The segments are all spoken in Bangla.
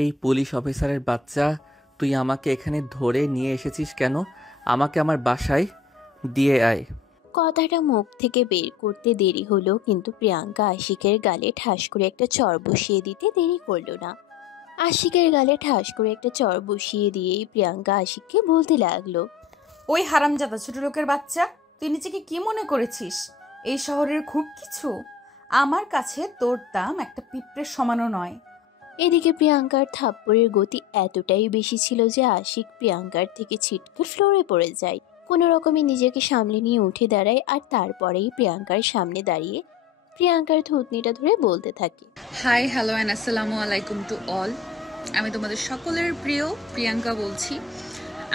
এই পুলিশ অফিসারের বাচ্চা, তুই আমাকে এখানে ধরে নিয়ে এসেছিস কেন? আমাকে আমার বাসায় দিয়ে আয়। কথাটা মুখ থেকে বের করতে দেরি হলো, কিন্তু প্রিয়াঙ্কা আশিকের গালে ঠাস করে একটা চড় বসিয়ে দিতে দেরি করলো না। আশিকের গালে ঠাস করে একটা চড় বসিয়ে দিয়েই প্রিয়াঙ্কা আশিককে বলতে লাগলো, ওই হারামজাদা ছোট লোকের বাচ্চা, তুই নিজেকে কি মনে করেছিস এই শহরের খুব কিছু? আমার কাছে তোর দাম একটা পিঁপড়ের সমানও নয়। এদিকে প্রিয়াঙ্কার থাপ্পড়ের গতি এতটাই বেশি ছিল যে আশিক প্রিয়াঙ্কার থেকে ছিটকে ফ্লোরে পড়ে যায়। কোনো রকমে নিজেকে সামলে নিয়ে উঠে দাঁড়ায়, আর তারপরেই প্রিয়াঙ্কার সামনে দাঁড়িয়ে প্রিয়াঙ্কার থুতনিটা ধরে বলতে থাকে, হাই হ্যালো অ্যান্ড আসসালামু আলাইকুম টু অল। আমি তোমাদের সকলের প্রিয় প্রিয়াঙ্কা বলছি।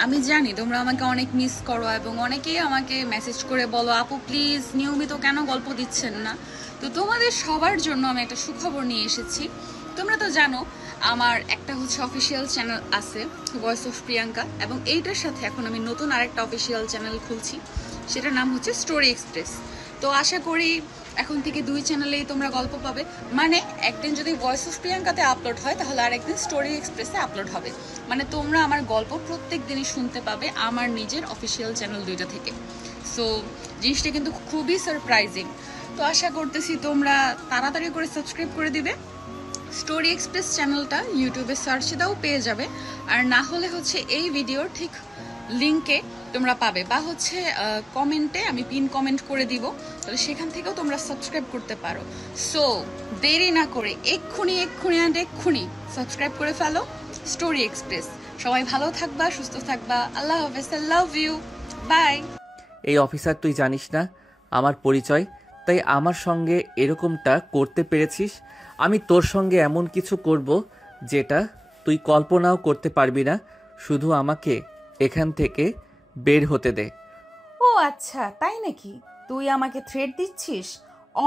আমি জানি তোমরা আমাকে অনেক মিস করো এবং অনেকেই আমাকে মেসেজ করে বলো, আপু প্লিজ নিয়মিত কেন গল্প দিচ্ছেন না। তো তোমাদের সবার জন্য আমি একটা সুখবর নিয়ে এসেছি। তোমরা তো জানো আমার একটা হচ্ছে অফিসিয়াল চ্যানেল আছে, ভয়েস অফ প্রিয়াঙ্কা, এবং এইটার সাথে এখন আমি নতুন আরেকটা অফিসিয়াল চ্যানেল খুলছি, সেটার নাম হচ্ছে স্টোরি এক্সপ্রেস। তো আশা করি এখন থেকে দুই চ্যানেলেই তোমরা গল্প পাবে। মানে একদিন যদি ভয়েস অফ প্রিয়াঙ্কাতে আপলোড হয় তাহলে আরেকদিন স্টোরি এক্সপ্রেসে আপলোড হবে। মানে তোমরা আমার গল্প প্রত্যেক দিনই শুনতে পাবে আমার নিজের অফিসিয়াল চ্যানেল দুইটা থেকে। সো জিনিসটা কিন্তু খুবই সারপ্রাইজিং। তো আশা করতেছি তোমরা তাড়াতাড়ি করে সাবস্ক্রাইব করে দিবে। স্টোরি এক্সপ্রেস চ্যানেলটা ইউটিউবে সার্চ দাও, পেয়ে যাবে। আর না হলে হচ্ছে এই ভিডিওর ঠিক লিঙ্কে তোমরা পাবে, বা হচ্ছে কমেন্টে আমি পিন কমেন্ট করে দিব, তাহলে সেখান থেকেও তোমরা সাবস্ক্রাইব করতে পারো। সো দেরি না করে এক্ষুনি সাবস্ক্রাইব করে ফেলো স্টোরি এক্সপ্রেস। সবাই ভালো থাকবা, সুস্থ থাকবা। আল্লাহ হাফেজ, আই লাভ ইউ, বাই। এই অফিসার, তুই জানিস না আমার পরিচয়, তাই আমার সঙ্গে এরকমটা করতে পেরেছিস। আমি তোর সঙ্গে এমন কিছু করব যেটা তুই কল্পনাও করতে পারবি না। শুধু আমাকে এখান থেকে বের হতে দে। ও আচ্ছা, তাই নাকি? তুই আমাকে থ্রেট দিচ্ছিস?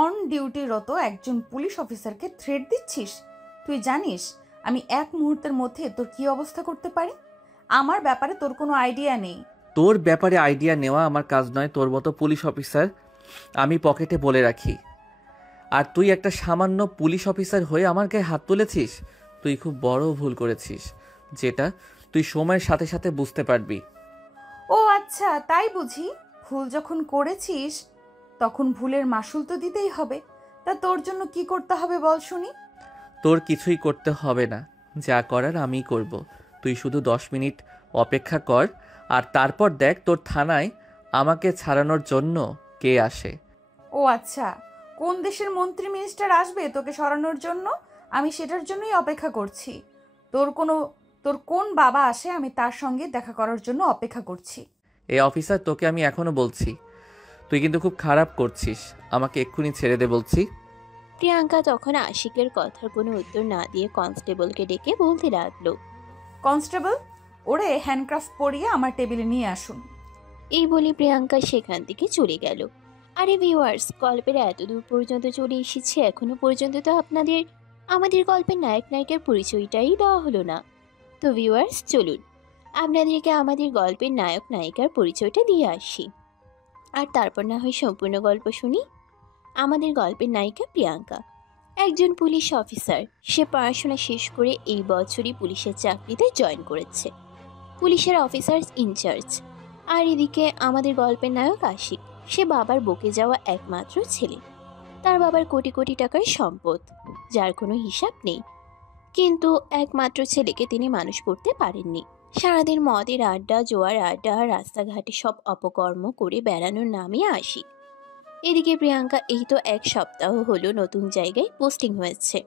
অন ডিউটিরত একজন পুলিশ অফিসারকে থ্রেট দিচ্ছিস? তুই জানিস আমি এক মুহূর্তের মধ্যে তোর কি অবস্থা করতে পারি? আমার ব্যাপারে তোর কোনো আইডিয়া নেই। তোর ব্যাপারে আইডিয়া নেওয়া আমার কাজ নয়। তোর মতো পুলিশ অফিসার আমি পকেটে বলে রাখি, আর তুই একটা সামান্য পুলিশ অফিসার হয়ে আমার গায়ে হাত তুলেছিস। তুই খুব বড় ভুল করেছিস, যেটা তুই সময়ের সাথে সাথে বুঝতে পারবি। ও আচ্ছা, তাই বুঝি? ভুল যখন করেছিস তখন ভুলের মাসুল তো দিতেই হবে। তা তোর জন্য কি করতে হবে বল শুনি। তোর কিছুই করতে হবে না, যা করার আমিই করব। তুই শুধু 10 মিনিট অপেক্ষা কর, আর তারপর দেখ তোর থানায় আমাকে ছাড়ানোর জন্য কে আসে। ও আচ্ছা, কোন দেশের মন্ত্রী মিনিস্টার আসবে তোকে সরানোর জন্য? আমি সেটার জন্যই অপেক্ষা করছি। তোর কোন বাবা আসে আমি তার সঙ্গে দেখা করার জন্য অপেক্ষা করছি। এই অফিসার, তোকে আমি এখনো বলছি, তুই কিন্তু খুব খারাপ করছিস। আমাকে এক্ষুনি ছেড়ে দে বলছি। প্রিয়াঙ্কা তখন আশিকের কথার কোনো উত্তর না দিয়ে কনস্টেবলকে ডেকে বলতে লাগলো, কনস্টেবল, ওরে হ্যান্ডক্রাফট পরিয়ে আমার টেবিলে নিয়ে আসুন। এই বলে প্রিয়াঙ্কা সেখান থেকে চলে গেল। আরে ভিউয়ার্স, গল্পের এত দূর পর্যন্ত চলে এসেছে, এখনো পর্যন্ত তো আপনাদের আমাদের গল্পের নায়ক নায়িকার পরিচয়টাই দেওয়া হলো না। তো ভিউয়ার্স, চলুন আপনাদেরকে আমাদের গল্পের নায়ক নায়িকার পরিচয়টা দিয়ে আসি, আর তারপর না হয় সম্পূর্ণ গল্প শুনি। আমাদের গল্পের নায়িকা প্রিয়াঙ্কা একজন পুলিশ অফিসার। সে পড়াশোনা শেষ করে এই বছরই পুলিশের চাকরিতে জয়েন করেছে, পুলিশের অফিসার ইনচার্জ। আর এদিকে আমাদের গল্পের নায়ক আশিক, সে বাবার বকে যাওয়া একমাত্র ছেলে। তার বাবার কোটি কোটি টাকার সম্পদ, যার কোনো হিসাব নেই, কিন্তু একমাত্র ছেলেকে তিনি মানুষ করতে পারেননি। সারাদিন মদের আড্ডা, জোয়ার আড্ডা, রাস্তাঘাটে সব অপকর্ম করে বেড়ানোর নামে আশিক। এদিকে প্রিয়াঙ্কা এই তো 1 সপ্তাহ হলো নতুন জায়গায় পোস্টিং হয়েছে।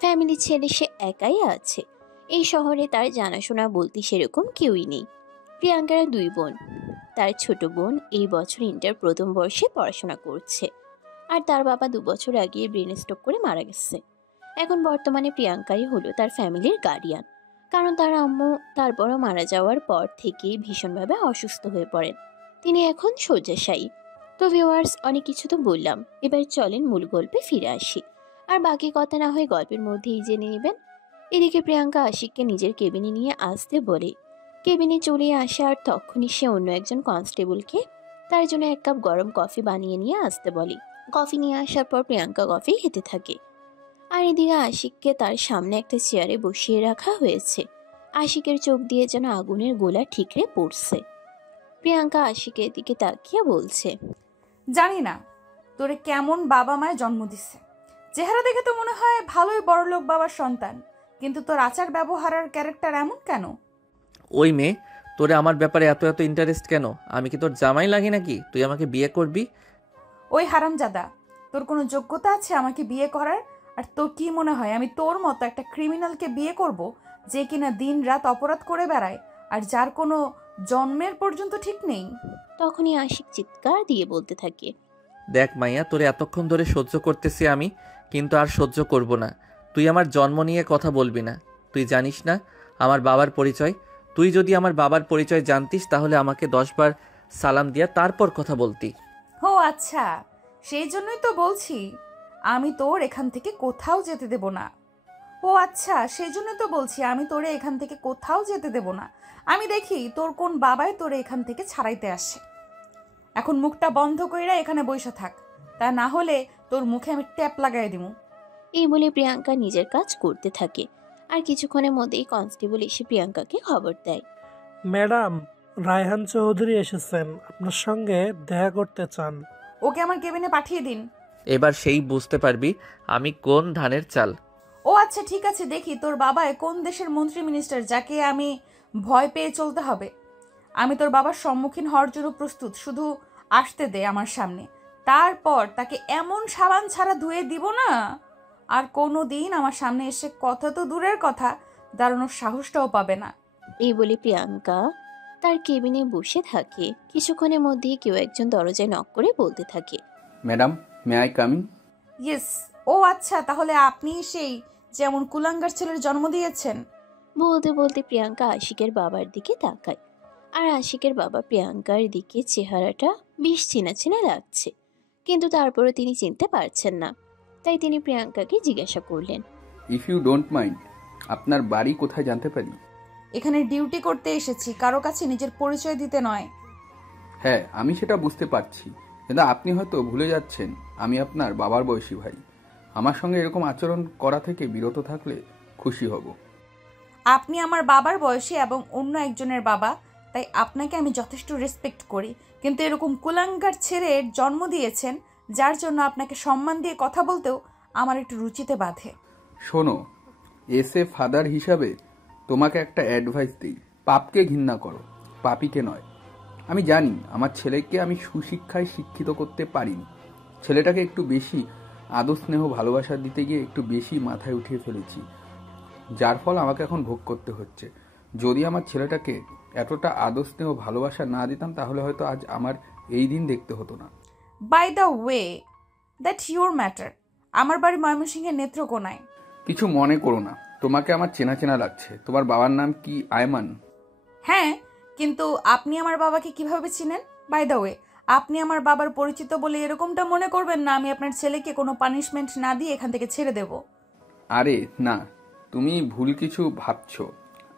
ফ্যামিলি ছেড়ে সে একাই আছে। এই শহরে তার জানাশোনা বলতে সেরকম কেউই নেই। প্রিয়াঙ্কার 2 বোন। তার ছোট বোন এই বছর ইন্টার প্রথম বর্ষে পড়াশোনা করছে, আর তার বাবা 2 বছর আগে ব্রেন স্ট্রোক করে মারা গেছে। এখন বর্তমানে প্রিয়াঙ্কাই হলো তার ফ্যামিলির গার্ডিয়ান, কারণ তার আম্মু তারপরও মারা যাওয়ার পর থেকেই ভীষণভাবে অসুস্থ হয়ে পড়েন। তিনি এখন শয্যাশায়ী। তো ভিউয়ার্স, অনেক কিছু তো বললাম, এবার চলেন মূল গল্পে ফিরে আসি, আর বাকি কথা না হয় গল্পের মধ্যেই জেনে নেবেন। এদিকে প্রিয়াঙ্কা আশিককে নিজের কেবিনে নিয়ে আসতে বলে। কেবিনে চলে আসে, আর তখনই সে অন্য একজন কনস্টেবলকে তার জন্য 1 কাপ গরম কফি বানিয়ে নিয়ে আসতে বলে। কফি নিয়ে আসার পর প্রিয়াঙ্কা কফি খেতে থাকে, আর এদিকে আশিককে তার সামনে একটা চেয়ারে বসিয়ে রাখা হয়েছে। আশিকের চোখ দিয়ে যেন আগুনের গোলা ঠিকরে পড়ছে। প্রিয়াঙ্কা আশিকের দিকে তাকিয়ে বলছে, জানি না তোরে কেমন বাবা মায় জন্ম দিচ্ছে। চেহারা দেখে তো মনে হয় ভালোই বড়লোক বাবার সন্তান, কিন্তু তোর আচার ব্যবহার আর ক্যারেক্টার এমন কেন? ওই মেয়ে, তোরে আমার ব্যাপারে এত এত ইন্টারেস্ট কেন? আমি কি তোর জামাই লাগি নাকি তুই আমাকে বিয়ে করবি? ওই হারামজাদা, তোর কোনো যোগ্যতা আছে আমাকে বিয়ে করার? আর তোর কি মনে হয় আমি তোর মতো একটা ক্রিমিনালকে বিয়ে করব, যে কিনা দিন রাত অপরাধ করে বেড়ায় আর যার কোনো জন্মের পর্যন্ত ঠিক নেই? তখনই আশিক চিৎকার দিয়ে বলতে থাকে, দেখ মাইয়া, তোরে এতক্ষণ ধরে সহ্য করতেছি আমি, কিন্তু আর সহ্য করব না। তুই আমার জন্ম নিয়ে কথা বলবি না। তুই জানিস না আমার বাবার পরিচয়? তুই যদি আমার বাবার পরিচয় জানতিস তাহলে আমাকে 10 বার সালাম দিয়া তারপর কথা বলতি। ও আচ্ছা, সেই জন্যই তো বলছি আমি তোর এখান থেকে কোথাও যেতে দেব না। ও আচ্ছা, সেই জন্য তো বলছি আমি তোরে এখান থেকে কোথাও যেতে দেব না। আমি দেখি তোর কোন বাবাই তোরে এখান থেকে ছাড়াইতে আসে। এখন মুখটা বন্ধ কইরা এখানে বইসা থাক, তা না হলে তোর মুখে আমি ট্যাপ লাগাই দিমু। এই বলে প্রিয়াঙ্কা নিজের কাজ করতে থাকে। আর কিছুক্ষণের মধ্যেই কনস্টেবল এসে প্রিয়াঙ্কাকে খবর দেয়। ম্যাডাম, রায়হান চৌধুরী এসেছেন, আপনার সঙ্গে দেখা করতে চান। ওকে আমার কেবিনে পাঠিয়ে দিন। এবার সেই বুঝতে পারবি আমি কোন ধানের চাল। ও আচ্ছা, ঠিক আছে, দেখি তোর বাবায় কোন দেশের মন্ত্রী মিনিস্টার যাকে আমি ভয় পেয়ে চলতে হবে। আমি তোর বাবার সম্মুখীন হওয়ার জন্য প্রস্তুত, শুধু আসতে দে আমার সামনে। তারপর তাকে এমন সাবান ছাড়া ধুয়ে দিব না, আর কোনো দিন আমার সামনে এসে কথা তো দূরের কথা, দাঁড়ানোর সাহসটাও পাবে না। এই বলে প্রিয়াঙ্কা তার কেবিনে বসে থাকে। কিছুক্ষণের মধ্যেই কেউ একজন দরজায় নক করে বলতে থাকে, madam, may I coming? Yes. ও আচ্ছা, তাহলে আপনি সেই যেমন কুলাঙ্গার ছেলের জন্ম দিয়েছেন। বলতে বলতে প্রিয়াঙ্কা আশিকের বাবার দিকে তাকায়। আর আশিকের বাবা প্রিয়াঙ্কার দিকে চেহারাটা বেশ চেনা চেনা লাগছে, কিন্তু তারপরে তিনি চিনতে পারছেন না। তাই তিনি প্রিয়াঙ্কাকে জিজ্ঞাসা করলেন, ইফ ইউ ডোন্ট মাইন্ড, আপনার বাড়ি কোথায় জানতে পারি? এখানে ডিউটি করতে এসেছি, কারো কাছে নিজের পরিচয় দিতে নয়। হ্যাঁ, আমি সেটা বুঝতে পারছি, কিন্তু আপনি হয়তো ভুলে যাচ্ছেন আমি আপনার বাবার বয়সী ভাই। আমার সঙ্গে এরকম আচরণ করা থেকে বিরত থাকলে খুশি হব। আপনি আমার বাবার বয়সী এবং অন্য একজনের বাবা, তাই আপনাকে আমি যথেষ্ট রেসপেক্ট করি, কিন্তু এরকম কুলাঙ্গার ছেলের জন্ম দিয়েছেন যার জন্য আপনাকে সম্মান দিয়ে কথা বলতেও আমার একটু রুচিতে বাধে। শোনো, এসে ফাদার হিসাবে তোমাকে একটা অ্যাডভাইস দিই, পাপকে ঘৃণা করো, পাপীকে নয়। আমি জানি আমার ছেলেকে আমি সুশিক্ষায় শিক্ষিত করতে পারিনি। ছেলেটাকে একটু বেশি আদর স্নেহ ভালোবাসা দিতে গিয়ে একটু বেশি মাথায় উঠিয়ে ফেলেছি, যার ফল আমাকে এখন ভোগ করতে হচ্ছে। যদি আমার ছেলেটাকে এতটা আদর স্নেহ ভালোবাসা না দিতাম তাহলে হয়তো আজ আমার এই দিন দেখতে হতো না। By the way, that your matter. আমার বাড়ি ময়মনসিংহের নেত্রকোনায়। কিছু মনে করো না, তোমাকে আমার চেনা চেনা লাগছে। তোমার বাবার নাম কি আয়মান? হ্যাঁ, কিন্তু আপনি আমার বাবাকে কিভাবে চিনেন? বাই দ্য ওয়ে, আপনি আমার বাবার পরিচিত বলে এরকমটা মনে করবেন না আমি আপনার ছেলেকে কোনো পানিশমেন্ট না দিয়ে এখান থেকে ছেড়ে দেব। আরে না, তুমি ভুল কিছু ভাবছো।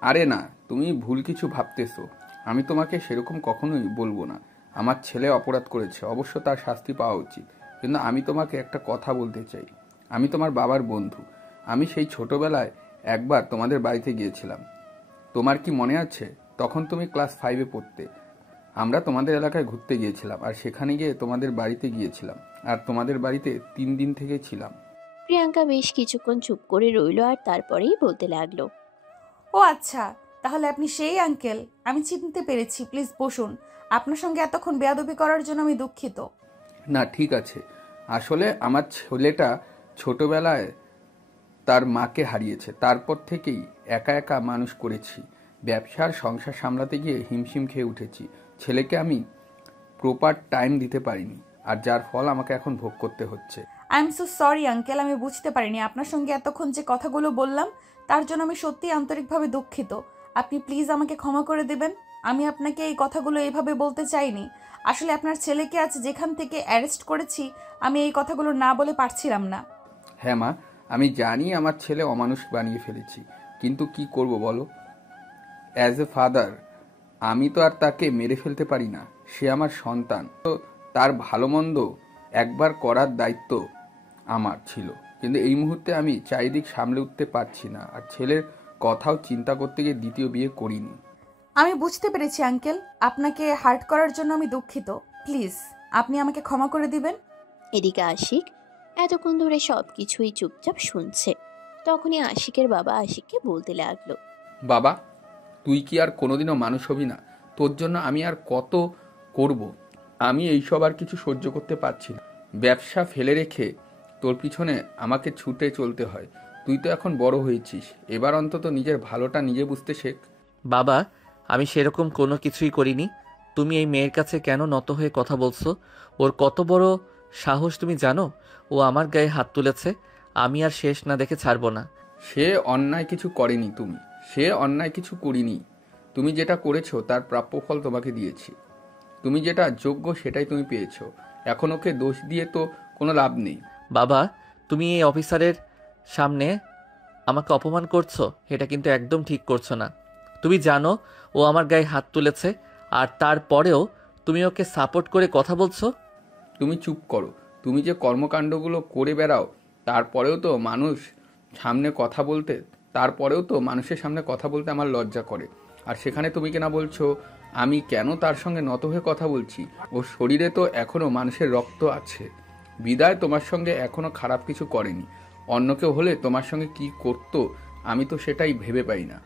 আরে না, তুমি ভুল কিছু ভাবতেছো। আমি তোমাকে সেরকম কখনোই বলবো না। আমার ছেলে অপরাধ করেছে, অবশ্য তার শাস্তি পাওয়া উচিত। কিন্তু আমি তোমাকে একটা কথা বলতে চাই। আমি তোমার বাবার বন্ধু। আমি সেই ছোটবেলায় একবার তোমাদের বাড়িতে গিয়েছিলাম। তোমার কি মনে আছে? তখন তুমি ক্লাস 5-এ পড়তে। আমরা তোমাদের এলাকায় ঘুরতে গিয়েছিলাম, আর সেখানে গিয়ে তোমাদের বাড়িতে গিয়েছিলাম, আর তোমাদের বাড়িতে 3 দিন থেকে ছিলাম। প্রিয়াঙ্কা বেশ কিছুক্ষণ চুপ করে রইল, আর তারপরেই বলতে লাগলো, ও আচ্ছা, তাহলে আপনি সেই আঙ্কেল। আমি চিনতে পেরেছি, প্লিজ বসুন। আপনার সঙ্গে এতক্ষণ বেয়াদবি করার জন্য আমি দুঃখিত। না, ঠিক আছে। আসলে আমার ছেলেটা ছোটবেলায় তার মাকে হারিয়েছে। তারপর থেকেই একা একা মানুষ করেছি। ব্যবসার সংসার সামলাতে গিয়ে হিমশিম খেয়ে উঠেছি। ছেলেকে আমি প্রপার টাইম দিতে পারিনি, আর যার ফল আমাকে এখন ভোগ করতে হচ্ছে। I am so sorry uncle, আমি বুঝতে পারিনি। আপনার সঙ্গে এতক্ষণ যে কথাগুলো বললাম তার জন্য আমি সত্যিই আন্তরিকভাবে দুঃখিত। আপনি প্লিজ আমাকে ক্ষমা করে দেবেন। আমি আপনাকে এই কথাগুলো এইভাবে বলতে চাইনি। আসলে আপনার ছেলেকে আজ যেখান থেকে অ্যারেস্ট করেছি আমি এই কথাগুলো না বলে পারছিলাম না। হ্যাঁ মা, আমি জানি আমার ছেলে অমানুষ বানিয়ে ফেলেছি, কিন্তু কি করব বলো? অ্যাজ এ ফাদার আমি তো আর তাকে মেরে ফেলতে পারি না। সে আমার সন্তান, তো তার ভালো মন্দ একবার করার দায়িত্ব আমার ছিল। কিন্তু এই মুহূর্তে আমি চারিদিক সামলে উঠতে পারছি না, আর ছেলের কথাও চিন্তা করতে গিয়ে দ্বিতীয় বিয়ে করিনি। আমি বুঝতে পেরেছি আঙ্কেল, আপনাকে হার্ট করার জন্য আমি দুঃখিত। প্লিজ আপনি আমাকে ক্ষমা করে দিবেন। এদিকে আশিক এতক্ষণ ধরে সব কিছুই চুপচাপ শুনছে। তখনই আশিকের বাবা আশিককে বলতে লাগলো, বাবা, তুই কি আর কোনোদিনও মানুষ হবি না? তোর জন্য আমি আর কত করব? আমি এইসব আর কিছু সহ্য করতে পারছি না। ব্যবসা ফেলে রেখে তোর পিছনে আমাকে ছুটে চলতে হয়। তুই তো এখন বড় হয়েছিস, এবার অন্তত নিজের ভালোটা নিজে বুঝতে শেখ। বাবা, আমি সেরকম কোনো কিছুই করিনি। তুমি এই মেয়ের কাছে কেন নত হয়ে কথা বলছো? ওর কত বড় সাহস তুমি জানো? ও আমার গায়ে হাত তুলেছে, আমি আর শেষ না দেখে ছাড়বো না। সে অন্যায় কিছু করেনি, সে অন্যায় কিছু করিনি। তুমি যেটা করেছো তার প্রাপ্য ফল তোমাকে দিয়েছি। তুমি যেটা যোগ্য সেটাই তুমি পেয়েছো। এখন ওকে দোষ দিয়ে তো কোনো লাভ নেই। বাবা, তুমি এই অফিসারের সামনে আমাকে অপমান করছো, এটা কিন্তু একদম ঠিক করছো না। তুমি জানো ও আমার গায়ে হাত তুলেছে, আর তারপরেও তুমি ওকে সাপোর্ট করে কথা বলছো। তুমি চুপ করো। তুমি যে কর্মকাণ্ডগুলো করে বেড়াও, তারপরেও তো মানুষের সামনে কথা বলতে আমার লজ্জা করে। আর সেখানে তুমি কিনা বলছো আমি কেন তার সঙ্গে নত হয়ে কথা বলছি? ওর শরীরে তো এখনো মানুষের রক্ত আছে। বিদায় তোমার সঙ্গে এখনো খারাপ কিছু করেনি। অন্য কেউ হলে তোমার সঙ্গে কি করতো আমি তো সেটাই ভেবে পাই না।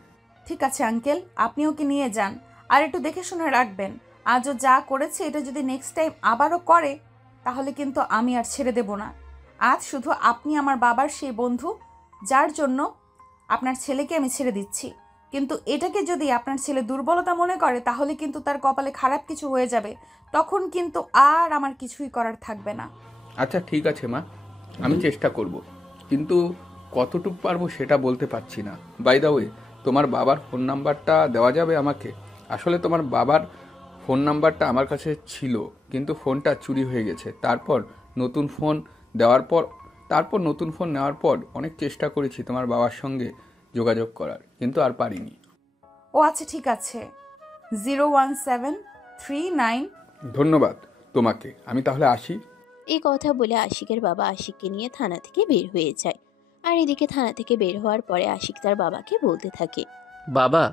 ঠিক আছে আঙ্কেল, আপনি ওকে নিয়ে যান, আর একটু দেখে শুনে রাখবেন। আজও যা করেছে এটা যদি নেক্সট টাইম আবারও করে তাহলে কিন্তু আমি আর ছেড়ে দেব না। আজ শুধু আপনি আমার বাবার সেই বন্ধু যার জন্য আপনার ছেলেকে আমি ছেড়ে দিচ্ছি, কিন্তু এটাকে যদি আপনার ছেলে দুর্বলতা মনে করে তাহলে কিন্তু তার কপালে খারাপ কিছু হয়ে যাবে। তখন কিন্তু আর আমার কিছুই করার থাকবে না। আচ্ছা ঠিক আছে মা, আমি চেষ্টা করব, কিন্তু কতটুকু পারবো সেটা বলতে পারছি না। বাই দ্য ওয়ে, তোমার বাবার ফোন নাম্বারটা দেওয়া যাবে আমাকে? আসলে তোমার বাবার ফোন নাম্বারটা আমার কাছে ছিল, কিন্তু ফোনটা চুরি হয়ে গেছে। তারপর নতুন ফোন নেওয়ার পর অনেক চেষ্টা করেছি তোমার বাবার সঙ্গে যোগাযোগ করার, কিন্তু আর পারিনি। ও আচ্ছা ঠিক আছে, 01739। ধন্যবাদ তোমাকে, আমি তাহলে আসি। এই কথা বলে আশিকের বাবা আশিককে নিয়ে থানা থেকে বের হয়ে যায়। আর এদিকে থানা থেকে বের হওয়ার পরে আশিক তার বাবাকে বলতে থাকে, বাবা,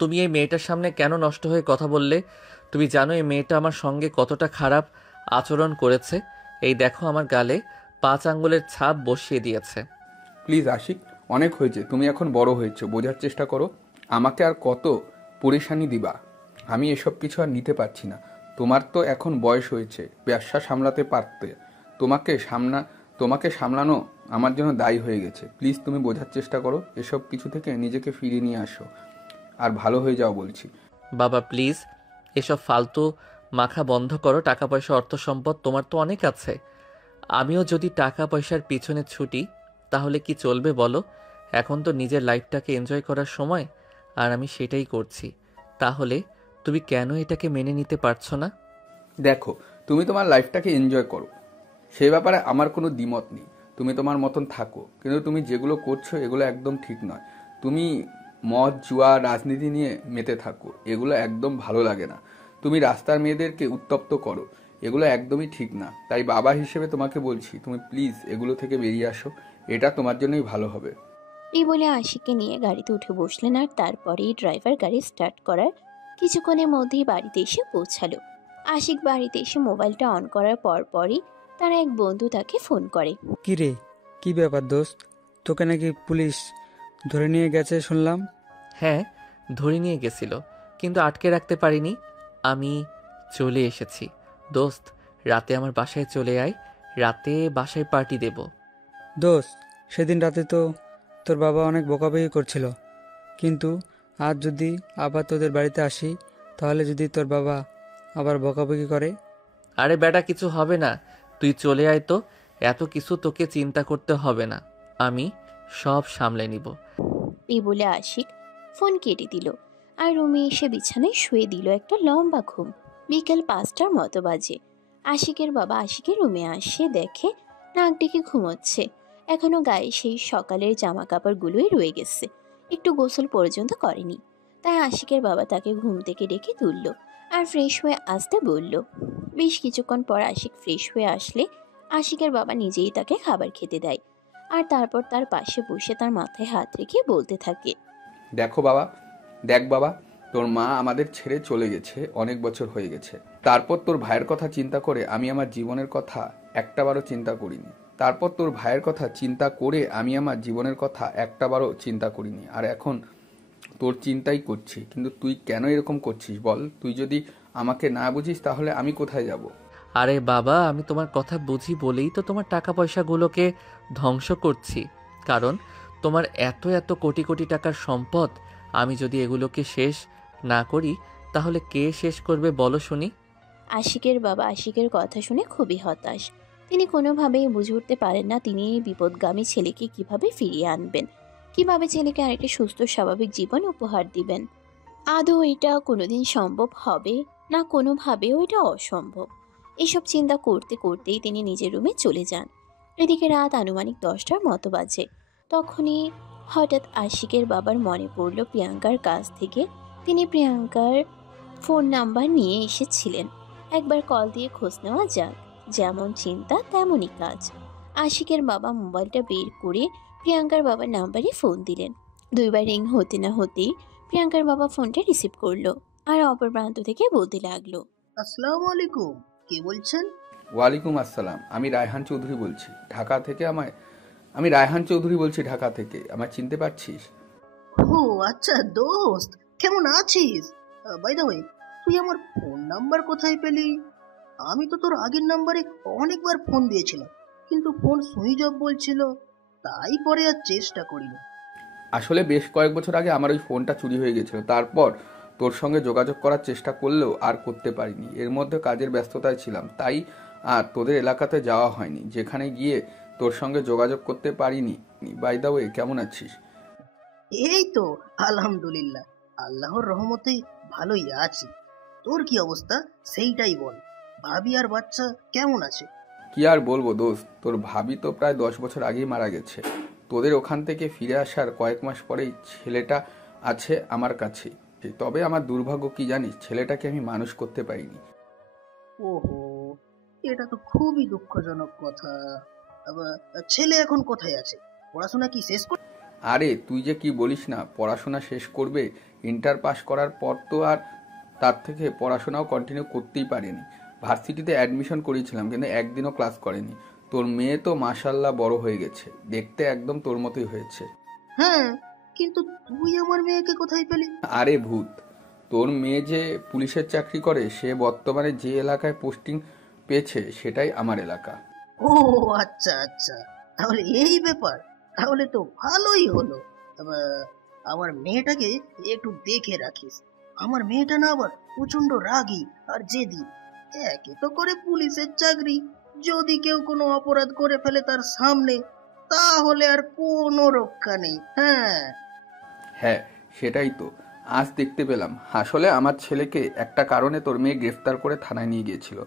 তুমি এই মেয়েটার সামনে কেন নষ্ট হয়ে কথা বললে? তুমি জানো এই মেয়েটা আমার সঙ্গে কতটা খারাপ আচরণ করেছে। এই দেখো, আমার গালে 5 আঙ্গুলের ছাপ বসিয়ে দিয়েছে। প্লিজ আশিক, অনেক হয়েছে। তুমি এখন বড় হয়েছো, বোঝার চেষ্টা করো। আমাকে আর কত পরেশানি দিবা? আমি এসব কিছু আর নিতে পারছি না। তোমার তো এখন বয়স হয়েছে, ব্যবসা সামলাতে পারতে। তোমাকে সামলানো আমার জন্য দায়ী হয়ে গেছে। প্লিজ তুমি বোঝার চেষ্টা করো, এসব কিছু থেকে নিজেকে ফিরিয়ে নিয়ে আসো আর ভালো হয়ে যাও বলছি। বাবা প্লিজ, এসব ফালতু মাখা বন্ধ করো। টাকা পয়সা অর্থ সম্পদ তোমার তো অনেক আছে। আমিও যদি টাকা পয়সার পিছনে ছুটি তাহলে কি চলবে বলো? এখন তো নিজের লাইফটাকে এনজয় করার সময়, আর আমি সেটাই করছি। তাহলে তুমি কেন এটাকে মেনে নিতে পারছো না? দেখো, তুমি তোমার লাইফটাকে এনজয় করো, সে ব্যাপারে আমার কোনো দ্বিমত নেই। তুমি তোমার মতন থাকো, কিন্তু তুমি যেগুলো করছো এগুলো একদম ঠিক নয়। তুমি মদ জুয়া রাজনীতি নিয়ে মেতে থাকো, এগুলো একদম ভালো লাগে না। তুমি রাস্তার মেয়েদেরকে উত্তপ্ত করো, এগুলো একদমই ঠিক না। তাই বাবা হিসেবে তোমাকে বলছি, তুমি প্লিজ এগুলো থেকে বেরিয়ে আসো, এটা তোমার জন্যই ভালো হবে। এই বলে আশিককে নিয়ে গাড়িতে উঠে বসলেন। আর তারপরেই ড্রাইভার গাড়ি স্টার্ট করার কিছুক্ষণের মধ্যেই বাড়িতে এসে পৌঁছালো। আশিক বাড়িতে এসে মোবাইলটা অন করার পরপরই তার এক বন্ধু তাকে ফোন করে। কি রে, কি ব্যাপার দোস্ত? তোকে নাকি পুলিশ ধরে নিয়ে গেছে শুনলাম। হ্যাঁ, ধরে নিয়ে গেছিল, কিন্তু আটকে রাখতে পারিনি। আমি চলে এসেছি। দোস্ত, রাতে আমার বাসায় চলে আয়, রাতে বাসায় পার্টি দেব। দোস্ত, সেদিন রাতে তো তোর বাবা অনেক বকাবকি করছিল, কিন্তু আজ যদি আবার তোদের বাড়িতে আসি তাহলে যদি তোর বাবা আবার বকাবকি করে? আরে বেটা, কিছু হবে না, তুই চলে আয় তো। এত কিছু তোকে চিন্তা করতে হবে না, আমি সব সামলে নিব। এই বলে আশিক ফোন কেটে দিল আর রুমে এসে বিছানায় শুয়ে দিল একটা লম্বা ঘুম। বিকেল 5টার মতো বাজে। আশিকের বাবা আশিকের রুমে আসে, দেখে নাক ডেকে ঘুমোচ্ছে। এখনো গায়ে সেই সকালের জামা কাপড়গুলোই রয়ে গেছে, একটু গোসল পর্যন্ত করেনি। তাই আশিকের বাবা তাকে ঘুম থেকে ডেকে তুলল আর ফ্রেশ হয়ে আসতে বলল। বেশ কিছুক্ষণ পর আশিক ফ্রেশ হয়ে আসলে আশিকের বাবা নিজেই তাকে খাবার খেতে দেয়। আর তারপর তার পাশে বসে তার মাথায় হাত রেখে বলতে থাকে। দেখ বাবা, তোর মা আমাদের ছেড়ে চলে গেছে, অনেক বছর হয়ে গেছে। তারপর তোর ভাইয়ের কথা চিন্তা করে আমি আমার জীবনের কথা একটাবারও চিন্তা করিনি। আর এখন তোর চিন্তাই করছি। কিন্তু তুই কেন এরকম করছিস বল? তুই যদি আমাকে না বুঝিস তাহলে আমি কোথায় যাব? আরে বাবা, আমি তোমার কথা বুঝি বলেই তো তোমার টাকা পয়সাগুলোকে ধ্বংস করছি। কারণ তোমার এত এত কোটি কোটি টাকার সম্পদ, আমি যদি এগুলোকে শেষ না করি তাহলে কে শেষ করবে বলো শুনি? আশিকের বাবা আশিকের কথা শুনে খুবই হতাশ। তিনি কোনোভাবেই বুঝে উঠতে পারেন না তিনি এই বিপদগামী ছেলেকে কিভাবে ফিরিয়ে আনবেন, কিভাবে ছেলেকে আরেকটা সুস্থ স্বাভাবিক জীবন উপহার দিবেন। আদৌ এটা কোনোদিন সম্ভব হবে না, কোনোভাবেও এটা অসম্ভব। এসব চিন্তা করতে করতেই তিনি নিজের রুমে চলে যান। এদিকে রাত আনুমানিক 10টার মতো বাজে। তখনই হঠাৎ আশিকের বাবার মনে পড়ল প্রিয়াঙ্কার কাছ থেকে তিনি প্রিয়াঙ্কার ফোন নাম্বার নিয়ে এসেছিলেন। একবার কল দিয়ে খোঁজ নেওয়া যাক। যেমন চিন্তা তেমনই কাজ। আশিকের বাবা মোবাইলটা বের করে প্রিয়াঙ্কার বাবার নাম্বারে ফোন দিলেন। 2বার রিং হতে না হতেই প্রিয়াঙ্কার বাবা ফোনটা রিসিভ করলো আর অপর প্রান্ত থেকে বলতে লাগলো। আসসালামু আলাইকুম, কে বলছেন? ওয়ালাইকুম আসসালাম, আমি রায়হান চৌধুরী বলছি ঢাকা থেকে। আমায় চিনতে পারছিস? ও আচ্ছা দোস্ত, কেমন আছিস? বাই দ্য ওয়ে, তুই আমার ফোন নাম্বার কোথায় পেলি? আমি তো তোর আগের নাম্বারে অনেকবার ফোন দিয়েছিলাম, কিন্তু ফোন সুইচ অফ বলছিল, তাই পরে আর চেষ্টা করিনি। আসলে বেশ কয়েক বছর আগে আমার ওই ফোনটা চুরি হয়ে গেছিল। তারপর তোর সঙ্গে যোগাযোগ করার চেষ্টা করলেও আর করতে পারিনি। এর মধ্যে কাজের ব্যস্ততায় ছিলাম, তাই আর তোদের এলাকাতে যাওয়া হয়নি। যেখানে গিয়ে তোর সঙ্গে যোগাযোগ করতে পারিনি। বাই দ্য ওয়ে, কেমন আছিস? এই তো আলহামদুলিল্লাহ, আল্লাহর রহমতে ভালোই আছি। তোর কি অবস্থা সেইটাই বল। ভাবি আর বাচ্চা কেমন আছে? কি আর বলবো দোস্ত, তোর ভাবি তো প্রায় 10 বছর আগেই মারা গেছে। তোদের ওখান থেকে ফিরে আসার কয়েক মাস পরেই ছেলেটা আছে আমার কাছে। তবে আমার দুর্ভাগ্য কি জানিস, ছেলেটাকে আমি মানুষ করতে পারিনি। ওহো, এটা তো খুবই দুঃখজনক কথা। আবার ছেলে এখন কোথায় আছে? পড়াশোনা কি শেষ করে? আরে তুই যে কি বলিস না, পড়াশোনা শেষ করবে, ইন্টার পাস করার পর তো আর তার থেকে পড়াশোনাও কন্টিনিউ করতেই পারেনি। ভার্সিটিতে অ্যাডমিশন করেছিলাম, কিন্তু একদিনও ক্লাস করেনি। তোর মেয়ে তো মাশাল্লাহ বড় হয়ে গেছে, দেখতে একদম তোর মতোই হয়েছে। হ্যাঁ, কিন্তু তুই আমার মেয়েকে কোথায় পেলি? আরে ভূত, তোর মেয়ে যে পুলিশের চাকরি করে, সে বর্তমানে যে এলাকায় পোস্টিং পেয়েছে সেটাই আমার এলাকা। ও আচ্ছা আচ্ছা, তাহলে এই ব্যাপার। তাহলে তো ভালোই হলো। আবার আমার মেয়েটাকে একটু দেখে রাখিস। আমার মেয়েটা না আবার প্রচন্ড রাগী আর জেদি। একে তো করে পুলিশের চাকরি, যদি কেউ কোনো অপরাধ করে ফেলে তার সামনে, তাহলে আর কোনো রক্ষা নেই। হ্যাঁ হ্যাঁ, সেটাই তো আজ দেখতে পেলাম। আসলে আমার ছেলেকে একটা কারণে তোর মেয়ে গ্রেফতার করে থানায় নিয়ে গিয়েছিল,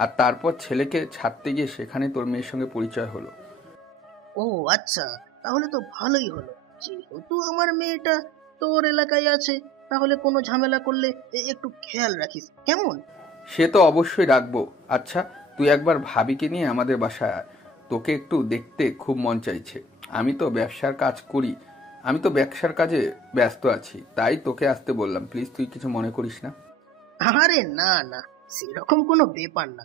আর তারপর ছেলেকে ছাড়তে গিয়ে সেখানে তোর মেয়ের সঙ্গে পরিচয় হলো। ও আচ্ছা, তাহলে তো ভালোই হলো। যেহেতু আমার মেয়েটা তোর এলাকায় আছে, তাহলে কোনো ঝামেলা করলে একটু খেয়াল রাখিস, কেমন? সে তো অবশ্যই রাখবো। আচ্ছা, তুই একবার ভাবিকে নিয়ে আমাদের বাসায় আয়, তোকে একটু দেখতে খুব মন চাইছে। আমি তো ব্যবসার কাজে ব্যস্ত আছি, তাই তোকে আসতে বললাম। প্লিজ তুই কিছু মনে করিস না। আরে না না, সেরকম কোনো ব্যাপার না।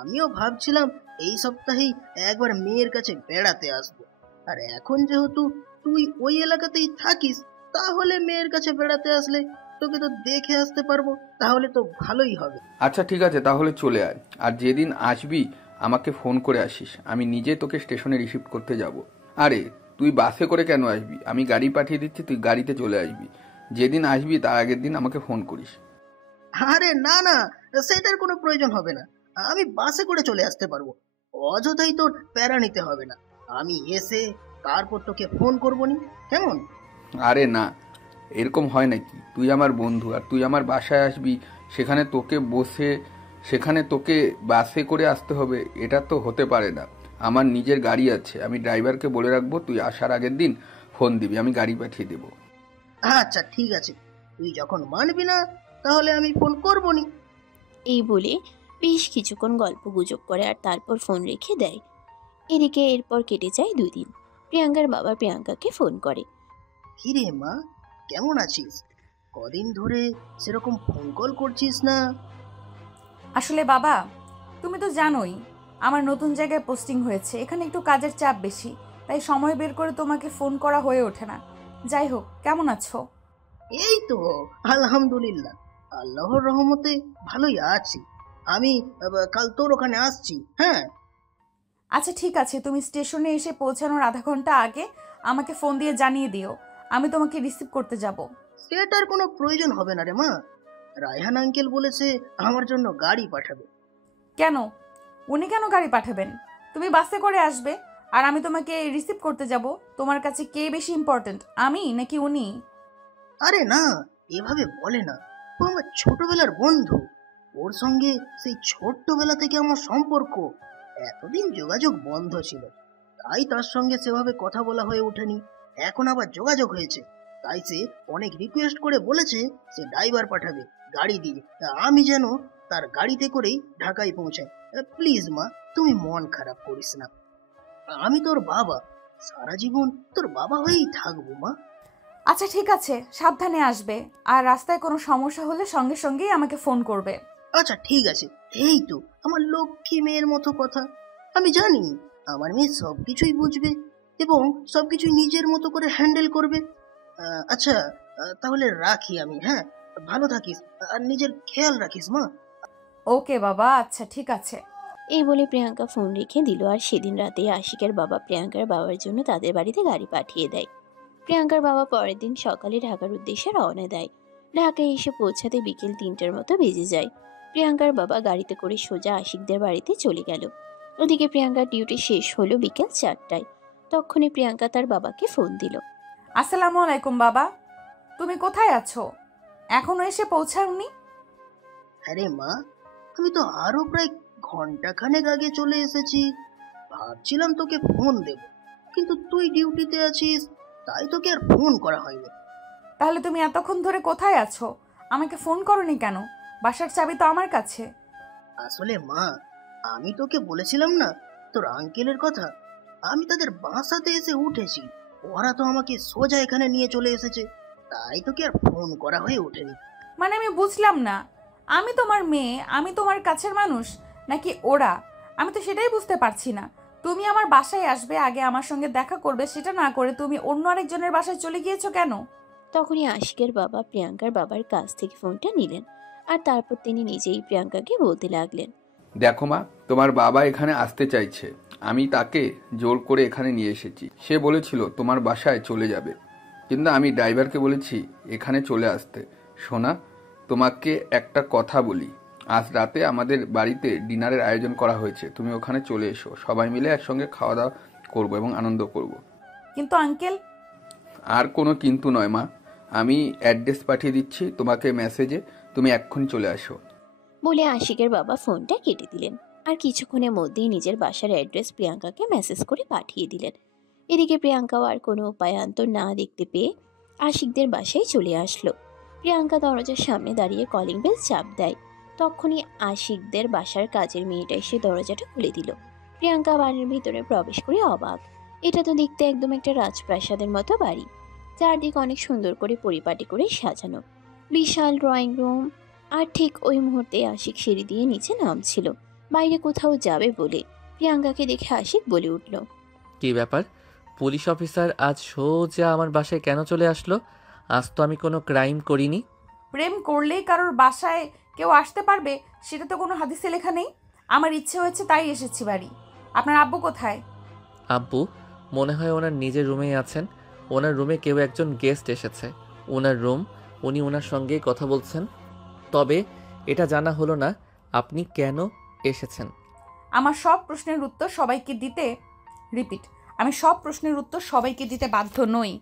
আমিও ভাবছিলাম এই সপ্তাহেই একবার মেয়ের কাছে বেড়াতে আসবো। আর এখন যেহেতু তুই ওই এলাকাতেই থাকিস, তাহলে মেয়ের কাছে বেড়াতে আসলে তোকে তো দেখে আসতে পারবো। তাহলে তো ভালোই হবে। আচ্ছা ঠিক আছে, তাহলে চলে আয়। আর যেদিন আসবি আমাকে ফোন করে আসিস, আমি নিজে তোকে স্টেশনে রিসিভ করতে যাব। আরে তুই বাসে করে কেন আসবি? আমি গাড়ি পাঠিয়ে দিচ্ছি, তুই গাড়িতে চলে আসবি। যেদিন আসবি তার আগের দিন আমাকে ফোন করিস। আরে না না, সেটার কোনো প্রয়োজন হবে না। আমি বাসে করে চলে আসতে পারবো। অযথাই তোর প্যারা নিতে হবে না। আমি এসে তারপর তোকে ফোন করবো নি, কেমন? আরে না, এরকম হয় নাকি? তুই আমার বন্ধু, আর তুই আমার বাসায় আসবি, সেখানে তোকে বাসে করে আসতে হবে, এটা তো হতে পারে না। আমার নিজের গাড়ি আছে, আমি ড্রাইভারকে বলে রাখবো, তুই আসার আগের দিন ফোন দিবি, আমি গাড়ি পাঠিয়ে দেবো। আচ্ছা ঠিক আছে, তুই যখন মানবি না তাহলে আমি ফোন করবো নি। এই বলে বেশ কিছুক্ষণ গল্প গুজব করে আর তারপর ফোন রেখে দেয়। এদিকে এরপর কেটে যায় 2 দিন। প্রিয়াঙ্কার বাবা প্রিয়াঙ্কাকে ফোন করে। কিরে মা, কেমন আছিস? কদিন ধরে সেরকম ফোন কল করছিস না। আসলে বাবা, তুমি তো জানোই আমার নতুন জায়গায় পোস্টিং হয়েছে, এখানে একটু কাজের চাপ বেশি, তাই সময় বের করে তোমাকে ফোন করা হয়ে ওঠে না। যাই হোক, কেমন আছো? এই তো আলহামদুলিল্লাহ, আল্লাহর রহমতে ভালোই আছি। আমি কাল তোর ওখানে আসছি। হ্যাঁ আচ্ছা ঠিক আছে, তুমি স্টেশনে এসে পৌঁছানোর আধা ঘন্টা আগে আমাকে ফোন দিয়ে জানিয়ে দিও, আমি তোমাকে রিসিভ করতে যাব। সেটার কোনো প্রয়োজন হবে না রে মা। রায়হান আঙ্কেল বলেছে আমার জন্য গাড়ি পাঠাবে। কেন? উনি কেন গাড়ি পাঠাবেন? তুমি বাসে করে আসবে আর আমি তোমাকে রিসিভ করতে যাব। তোমার কাছে কে বেশি ইম্পর্ট্যান্ট, আমি নাকি উনি? আরে না, এভাবে বলে না। ও আমার ছোটবেলার বন্ধু। ওর সঙ্গে সেই ছোট্টবেলা থেকে আমার সম্পর্ক। এতদিন যোগাযোগ বন্ধ ছিল, তাই তার সঙ্গে সেভাবে কথা বলা হয়ে ওঠেনি। এখন আবার যোগাযোগ হয়েছে, তাই সে অনেক রিকোয়েস্ট করে বলেছে সে ড্রাইভার পাঠাবে গাড়ি দিয়ে, আমি যেন তার গাড়িতে করেই ঢাকায় পৌঁছাই। প্লিজ মা, তুমি মন খারাপ করিস না। আমি তোর বাবা, সারা জীবন তোর বাবা হয়েই থাকবো মা। আচ্ছা ঠিক আছে, সাবধানে আসবে, আর রাস্তায় কোনো সমস্যা হলে সঙ্গে সঙ্গেই আমাকে ফোন করবে। আচ্ছা ঠিক আছে। এই তো আমার লক্ষ্মী মেয়ের মতো কথা। আমি জানি আমার মেয়ে সবকিছুই বুঝবে এবং সবকিছুই নিজের মতো করে হ্যান্ডেল করবে। আচ্ছা, তাহলে রাখি আমি। হ্যাঁ, ভালো থাকিস আর নিজের খেয়াল রাখিস মা। ওকে বাবা, আচ্ছা ঠিক আছে। এই বলে প্রিয়াঙ্কা ফোন রেখে দিল। আর সেদিন রাতে আশিকের বাবা প্রিয়াঙ্কার বাবার জন্য তাদের বাড়িতে গাড়ি পাঠিয়ে দেয়। প্রিয়াঙ্কার বাবা পরের দিন সকালে ঢাকার উদ্দেশ্যে রওনা দেয়। ঢাকায় এসে পৌঁছাতে বিকেল 3টার মতো বেজে যায়। প্রিয়াঙ্কার বাবা গাড়িতে করে সোজা আশিকদের বাড়িতে চলে গেল। ওদিকে প্রিয়াঙ্কার ডিউটি শেষ হলো বিকেল 4টায়। তখনই প্রিয়াঙ্কা তার বাবাকে ফোন দিল। আসসালামু আলাইকুম বাবা, তুমি কোথায় আছো? এখনো এসে পৌঁছাওনি? আরে মা, আমি তো আরো প্রায় ঘন্টাখানেক আগে চলে এসেছি। ভাবছিলাম তোকে ফোন দেব, কিন্তু তুই ডিউটিতে আছিস, তাই তোকে আর ফোন করা হয়নি। তাহলে তুমি এতক্ষণ ধরে কোথায় আছো? আমাকে ফোন করনি কেন? বাসার চাবি তো আমার কাছে। আসলে মা, আমি তোকে বলেছিলাম না তোর আঙ্কেলের কথা, আমি তাদের বাসাতে এসে উঠেছি। ওরা তো আমাকে সোজা এখানে নিয়ে চলে এসেছে, তাই তোকে আর ফোন করা হয়ে ওঠেনি। মানে আমি বুঝলাম না, আমি তোমার মেয়ে, আমি তোমার কাছের মানুষ, নাকি ওরা? আমি তো সেটাই বুঝতে পারছি না। তুমি আমার বাসায় আসবে, আগে আমার সঙ্গে দেখা করবে, সেটা না করে তুমি অন্য আরেকজনের বাসায় চলে গিয়েছো কেন? তখনই আশিকের বাবা প্রিয়াঙ্কার বাবার কাছ থেকে ফোনটা নিলেন। আর তারপর তিনি নিজেই প্রিয়াঙ্কাকে বলতে লাগলেন, দেখো মা, তোমার বাবা এখানে আসতে চাইছে, আমি তাকে জোর করে এখানে নিয়ে এসেছি। সে বলেছিল তোমার বাসায় চলে যাবে, কিন্তু আমি ড্রাইভারকে বলেছি এখানে চলে আসতে। সোনা, তোমাকে একটা কথা বলি, আজ রাতে আমাদের বাড়িতে ডিনারের আয়োজন করা হয়েছে, তুমি ওখানে চলে এসো, সবাই মিলে একসঙ্গে খাওয়া দাওয়া করবো এবং আনন্দ করব। কিন্তু আঙ্কেল। আর কোনো কিন্তু নয় মা, আমি অ্যাড্রেস পাঠিয়ে দিচ্ছি তোমাকে মেসেজে, তুমি এক্ষুনি চলে আসো। বলে আশিকের বাবা ফোনটা কেটে দিলেন। আর কিছুক্ষণের মধ্যেই নিজের বাসার অ্যাড্রেস প্রিয়াঙ্কাকে মেসেজ করে পাঠিয়ে দিলেন। এদিকে প্রিয়াঙ্কাও আর কোনো উপায়ান্তর না দেখতে পেয়ে আশিকদের বাসায় চলে আসলো। প্রিয়াঙ্কা দরজার সামনে দাঁড়িয়ে কলিং বেল চাপ দেয়। তখনই আশিকদের বাসার কাজের মেয়েটা এসে দরজাটা খুলে দিল। প্রিয়াঙ্কা বাড়ির ভিতরে প্রবেশ করে অবাক। এটা তো দেখতে একদম একটা রাজপ্রাসাদের মতো বাড়ি। চারদিক অনেক সুন্দর করে পরিপাটি করে সাজানো, বিশাল ড্রয়িং রুম। আর ঠিক ওই মুহূর্তে আশিক সিঁড়ি দিয়ে নিচে নামছিল বাইরে কোথাও যাবে বলে। প্রিয়াঙ্কাকে দেখে আশিক বলে উঠল, কি ব্যাপার? পুলিশ অফিসার আজ সোজা আমার বাসায় কেন চলে আসলো? আজ তো আমি কোনো ক্রাইম করিনি। প্রেম করলেই কারোর বাসায় কেউ আসতে পারবে, সেটা তো কোনো হাদিসে লেখা নেই। আমার ইচ্ছে হয়েছে তাই এসেছি বাড়ি। আপনার আব্বু কোথায়? আব্বু মনে হয় ওনার নিজের রুমেই আছেন। ওনার রুমে কেউ একজন গেস্ট এসেছে, ওনার রুম, উনি ওনার সঙ্গে কথা বলছেন। তবে এটা জানা হলো না আপনি কেন এসেছেন। আমার সব প্রশ্নের উত্তর সবাইকে দিতে আমি সব প্রশ্নের উত্তর সবাইকে দিতে বাধ্য নই।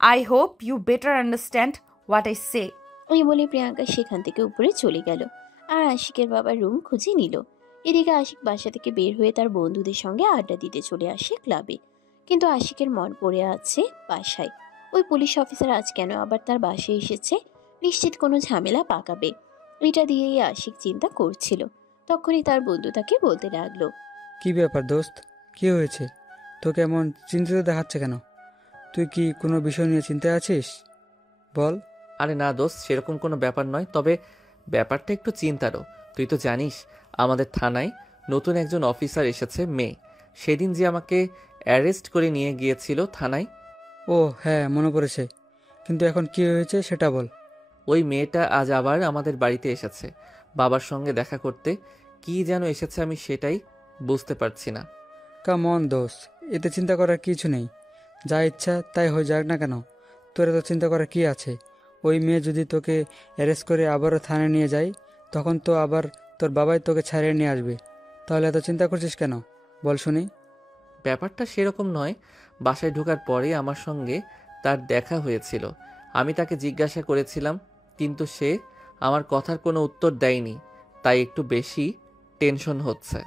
I hope you better understand what I say. ওই বলে প্রিয়াঙ্কা সেখান থেকে উপরে চলে গেল। আর আশিকের বাবার রুম খুঁজে নিল। এদিকে আশিক বাসা থেকে বের হয়ে তার বন্ধুদের সঙ্গে আড্ডা দিতে চলে আসে ক্লাবে। কিন্তু আশিকের মন পড়ে আছে বাসায়। ওই পুলিশ অফিসার আজ কেন আবার তার বাসায় এসেছে? নিশ্চিত কোনো ঝামেলা পাকাবে, এটা দিয়েই আশিক চিন্তা করছিল। তখনই তার বন্ধু তাকে বলতে লাগলো, কি ব্যাপার দোস্ত, কি হয়েছে? তোকে এমন চিন্তিত দেখাচ্ছে কেন? তুই কি কোনো বিষয় নিয়ে চিন্তায় আছিস? বল। আরে না দোস্ত, সেরকম কোনো ব্যাপার নয়, তবে ব্যাপারটা একটু চিন্তারও। তুই তো জানিস আমাদের থানায় নতুন একজন অফিসার এসেছে, মেয়ে। সেদিন যে আমাকে অ্যারেস্ট করে নিয়ে গিয়েছিল থানায়। ও হ্যাঁ, মনে পড়েছে। কিন্তু এখন কি হয়েছে সেটা বল। ওই মেয়েটা আজ আবার আমাদের বাড়িতে এসেছে বাবার সঙ্গে দেখা করতে। কি যেন এসেছে, আমি সেটাই বুঝতে পারছি না। কাম অন দোস্ত, এতে চিন্তা করার কিছু নেই। যা ইচ্ছা তাই হয়ে যাক না কেন, তোর এত চিন্তা করার কি আছে? ওই মেয়ে যদি তোকে অ্যারেস্ট করে আবারও থানায় নিয়ে যায়, তখন তো আবার তোর বাবাই তোকে ছাড়িয়ে নিয়ে আসবে। তাহলে এত চিন্তা করছিস কেন বল শুনি। ব্যাপারটা সেরকম নয়। বাসায় ঢোকার পরে আমার সঙ্গে তার দেখা হয়েছিল। আমি তাকে জিজ্ঞাসা করেছিলাম, কিন্তু সে আমার কথার কোনো উত্তর দেয়নি। তাই একটু বেশি টেনশন হচ্ছে।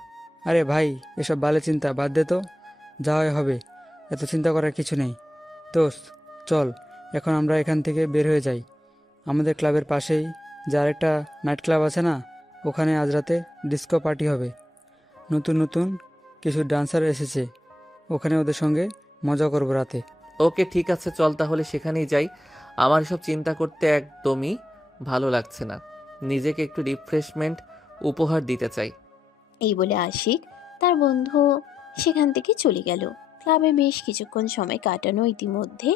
আরে ভাই, এসব বালে চিন্তা বাদ দে তো, যা হয় হবে। এত চিন্তা করার কিছু নেই। দোস্ত চল, এখন আমরা এখান থেকে বের হয়ে যাই। আমাদের ক্লাবের পাশেই যে আরেকটা নাইট ক্লাব আছে না, ওখানে আজ রাতে ডিস্কো পার্টি হবে। নতুন নতুন কিছু ডান্সার এসেছে, ওখানে ওদের সঙ্গে মজা করবো রাতে। ওকে ঠিক আছে, চল তাহলে সেখানেই যাই। আমার এসব চিন্তা করতে একদমই ভালো লাগছে না। নিজেকে একটু রিফ্রেশমেন্ট উপহার দিতে চাই। এই বলে আশিক তার বন্ধু সেখান থেকে চলে গেল। ক্লাবে বেশ কিছুক্ষণ সময় কাটানো ইতিমধ্যে